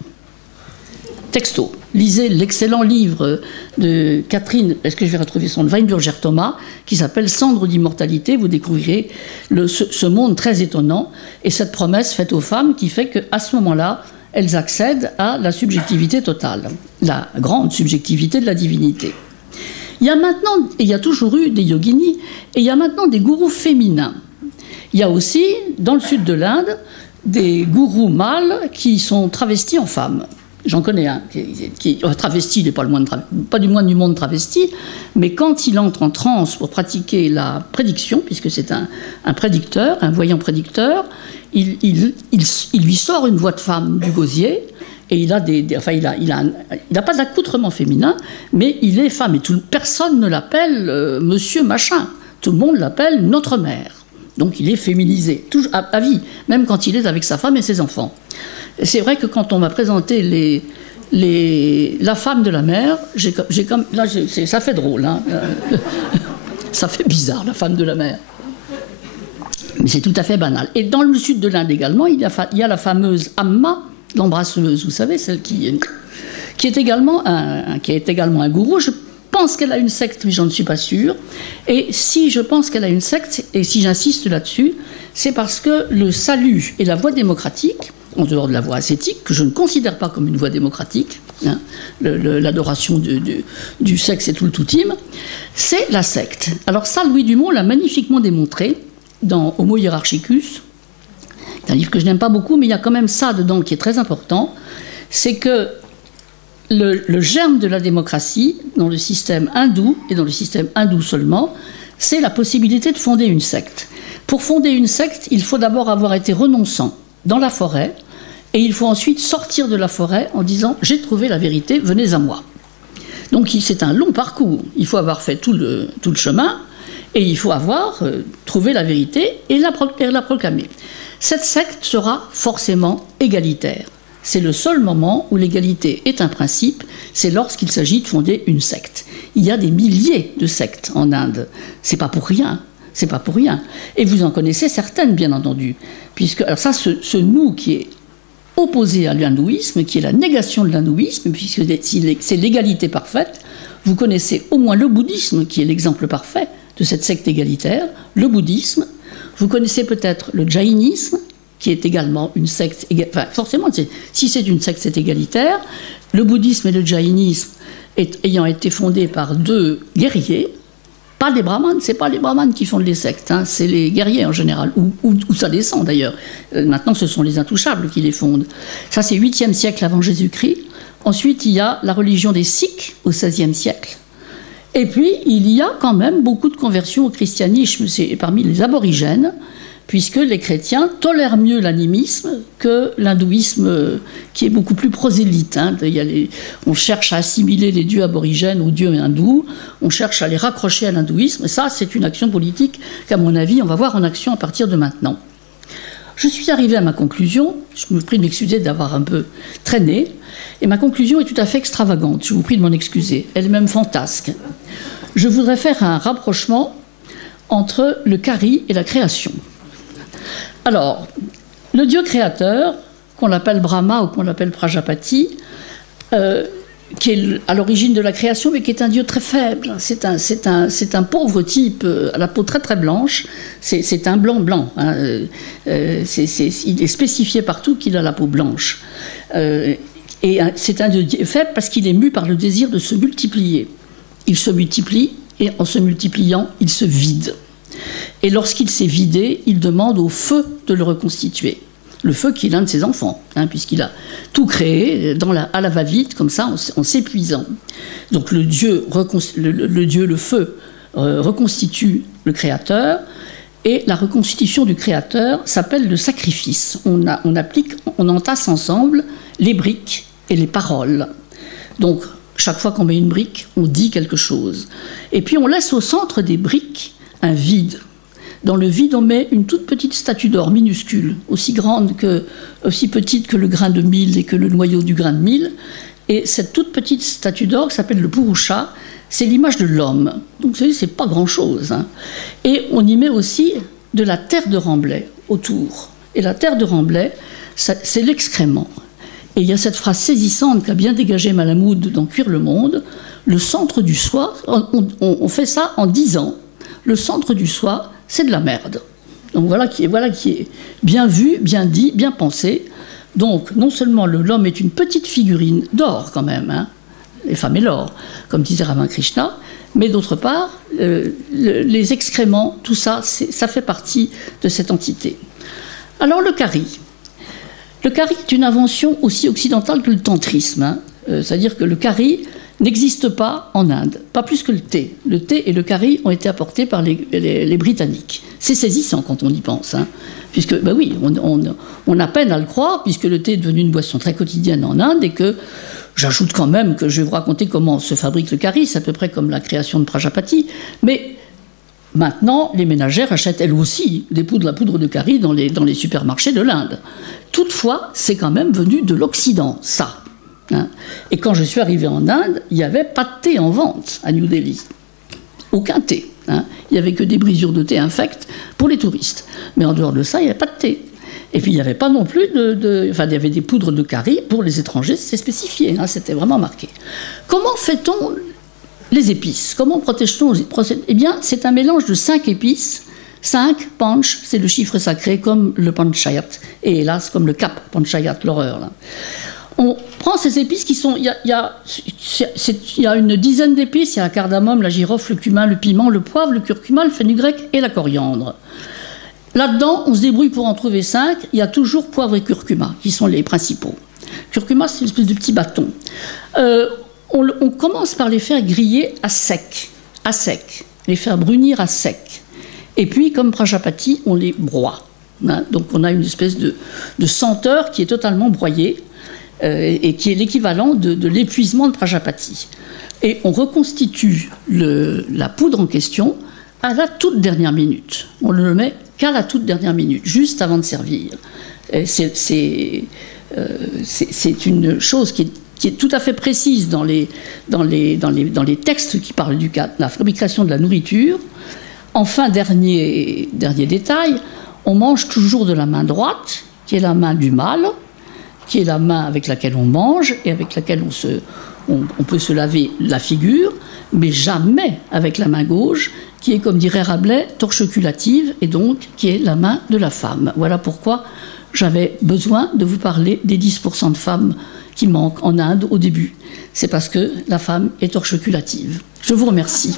Texto. Lisez l'excellent livre de Catherine, est-ce que je vais retrouver son nom, Weinburger Thomas, qui s'appelle Cendre d'immortalité. Vous découvrirez ce monde très étonnant et cette promesse faite aux femmes qui fait qu'à ce moment-là, elles accèdent à la subjectivité totale, la grande subjectivité de la divinité. Il y a maintenant, et il y a toujours eu des yoginis, et il y a maintenant des gourous féminins. Il y a aussi, dans le sud de l'Inde, des gourous mâles qui sont travestis en femmes. J'en connais un qui travesti, il n'est pas du moins du monde travesti, mais quand il entre en transe pour pratiquer la prédiction, puisque c'est un prédicteur, un voyant prédicteur, il lui sort une voix de femme du gosier, et il n'a pas d'accoutrement féminin, mais il est femme, et personne ne l'appelle monsieur machin, tout le monde l'appelle notre mère. Donc il est féminisé, à vie, même quand il est avec sa femme et ses enfants. C'est vrai que quand on m'a présenté la femme de la mère, ça fait drôle, hein. Ça fait bizarre, la femme de la mère. Mais c'est tout à fait banal. Et dans le sud de l'Inde également, il y a la fameuse Amma, l'embrasseuse, vous savez, celle qui est également un gourou. Je pense qu'elle a une secte, mais j'en suis pas sûre. Et si je pense qu'elle a une secte, et si j'insiste là-dessus, c'est parce que le salut et la voie démocratique, en dehors de la voie ascétique, que je ne considère pas comme une voie démocratique, hein, l'adoration du sexe et tout le toutim, c'est la secte. Alors ça, Louis Dumont l'a magnifiquement démontré dans Homo Hierarchicus. C'est un livre que je n'aime pas beaucoup, mais il y a quand même ça dedans qui est très important, c'est que le germe de la démocratie, dans le système hindou, et dans le système hindou seulement, c'est la possibilité de fonder une secte. Pour fonder une secte, il faut d'abord avoir été renonçant dans la forêt, et il faut ensuite sortir de la forêt en disant « j'ai trouvé la vérité, venez à moi ». Donc c'est un long parcours, il faut avoir fait tout le chemin, et il faut avoir trouvé la vérité et la proclamer. Cette secte sera forcément égalitaire. C'est le seul moment où l'égalité est un principe, c'est lorsqu'il s'agit de fonder une secte. Il y a des milliers de sectes en Inde, c'est pas pour rien. C'est pas pour rien. Et vous en connaissez certaines, bien entendu. Puisque, alors ça, ce nous qui est opposé à l'hindouisme, qui est la négation de l'hindouisme, puisque c'est l'égalité parfaite, vous connaissez au moins le bouddhisme, qui est l'exemple parfait de cette secte égalitaire, le bouddhisme. Vous connaissez peut-être le jaïnisme, qui est également une secte... Enfin, forcément, si c'est une secte, c'est égalitaire. Le bouddhisme et le jaïnisme ayant été fondés par deux guerriers, Pas les brahmanes, c'est pas les brahmanes qui fondent les sectes, hein, c'est les guerriers en général, ou ça descend d'ailleurs. Maintenant, ce sont les intouchables qui les fondent. Ça, c'est 8e siècle avant Jésus-Christ. Ensuite, il y a la religion des Sikhs au 16e siècle. Et puis, il y a quand même beaucoup de conversions au christianisme, c'est parmi les aborigènes, puisque les chrétiens tolèrent mieux l'animisme que l'hindouisme, qui est beaucoup plus prosélyte. Hein. On cherche à assimiler les dieux aborigènes aux dieux hindous, on cherche à les raccrocher à l'hindouisme, et ça, c'est une action politique qu'à mon avis, on va voir en action à partir de maintenant. Je suis arrivé à ma conclusion, je me prie de m'excuser d'avoir un peu traîné, et ma conclusion est tout à fait extravagante, je vous prie de m'en excuser, elle est même fantasque. Je voudrais faire un rapprochement entre le Kari et la création. Alors, le dieu créateur, qu'on l'appelle Brahma ou qu'on l'appelle Prajapati, qui est à l'origine de la création, mais qui est un dieu très faible. C'est un pauvre type à la peau très très blanche. C'est un blanc. Hein. Il est spécifié partout qu'il a la peau blanche. Et c'est un dieu faible parce qu'il est mu par le désir de se multiplier. Il se multiplie et en se multipliant, il se vide. Et lorsqu'il s'est vidé, il demande au feu de le reconstituer. Le feu qui est l'un de ses enfants, hein, puisqu'il a tout créé à la va-vite, comme ça, en s'épuisant. Donc le feu, reconstitue le créateur, et la reconstitution du créateur s'appelle le sacrifice. On entasse ensemble les briques et les paroles. Donc, chaque fois qu'on met une brique, on dit quelque chose. Et puis on laisse au centre des briques un vide. Dans le vide, on met une toute petite statue d'or minuscule, aussi petite que le grain de mil et que le noyau du grain de mil. Et cette toute petite statue d'or, qui s'appelle le Purusha, c'est l'image de l'homme. Donc vous savez, c'est pas grand-chose. Hein. Et on y met aussi de la terre de remblai autour. Et la terre de remblai, c'est l'excrément. Et il y a cette phrase saisissante qu'a bien dégagée Malamud dans Cuire le monde, le centre du soi, on fait ça en 10 ans, le centre du soi, c'est de la merde. Donc voilà qui est bien vu, bien dit, bien pensé. Donc non seulement l'homme est une petite figurine d'or quand même, hein, les femmes et l'or, comme disait Ramakrishna, mais d'autre part, les excréments, tout ça, ça fait partie de cette entité. Alors le Kari. Le Kari est une invention aussi occidentale que le tantrisme. Hein. C'est-à-dire que le Kari n'existe pas en Inde, pas plus que le thé. Le thé et le Kari ont été apportés par les Britanniques. C'est saisissant quand on y pense. Hein. Puisque, ben oui, on a peine à le croire, puisque le thé est devenu une boisson très quotidienne en Inde, et que, j'ajoute quand même que je vais vous raconter comment se fabrique le Kari, c'est à peu près comme la création de Prajapati, mais maintenant, les ménagères achètent elles aussi la poudre de Kari dans les supermarchés de l'Inde. Toutefois, c'est quand même venu de l'Occident, ça. Hein. Et quand je suis arrivé en Inde, il n'y avait pas de thé en vente à New Delhi. Aucun thé. Hein. Il n'y avait que des brisures de thé infectes pour les touristes. Mais en dehors de ça, il n'y avait pas de thé. Et puis, il n'y avait pas non plus enfin, il y avait des poudres de Kari pour les étrangers, c'est spécifié, hein, c'était vraiment marqué. Comment fait-on les épices? Comment protège-t-on? Eh bien, c'est un mélange de 5 épices. 5, panch, c'est le chiffre sacré, comme le panchayat. Et hélas, comme le cap panchayat, l'horreur, là. On prend ces épices qui sont... Il y a une dizaine d'épices. Il y a la cardamome, la girofle, le cumin, le piment, le poivre, le curcuma, le fenugrec et la coriandre. Là-dedans, on se débrouille pour en trouver 5. Il y a toujours poivre et curcuma, qui sont les principaux. Curcuma, c'est une espèce de petit bâton. On commence par les faire griller à sec, les faire brunir à sec. Et puis, comme Prajapati, on les broie. Hein. Donc on a une espèce de senteur qui est totalement broyée et qui est l'équivalent de l'épuisement de Prajapati. Et on reconstitue la poudre en question à la toute dernière minute. On ne le met qu'à la toute dernière minute, juste avant de servir. C'est une chose qui est tout à fait précise dans les textes qui parlent de la fabrication de la nourriture. Enfin, dernier détail, on mange toujours de la main droite, qui est la main du mâle, qui est la main avec laquelle on mange et avec laquelle on peut se laver la figure, mais jamais avec la main gauche, qui est, comme dirait Rabelais, torcheculative, et donc qui est la main de la femme. Voilà pourquoi j'avais besoin de vous parler des 10% de femmes qui manquent en Inde au début. C'est parce que la femme est torcheculative. Je vous remercie.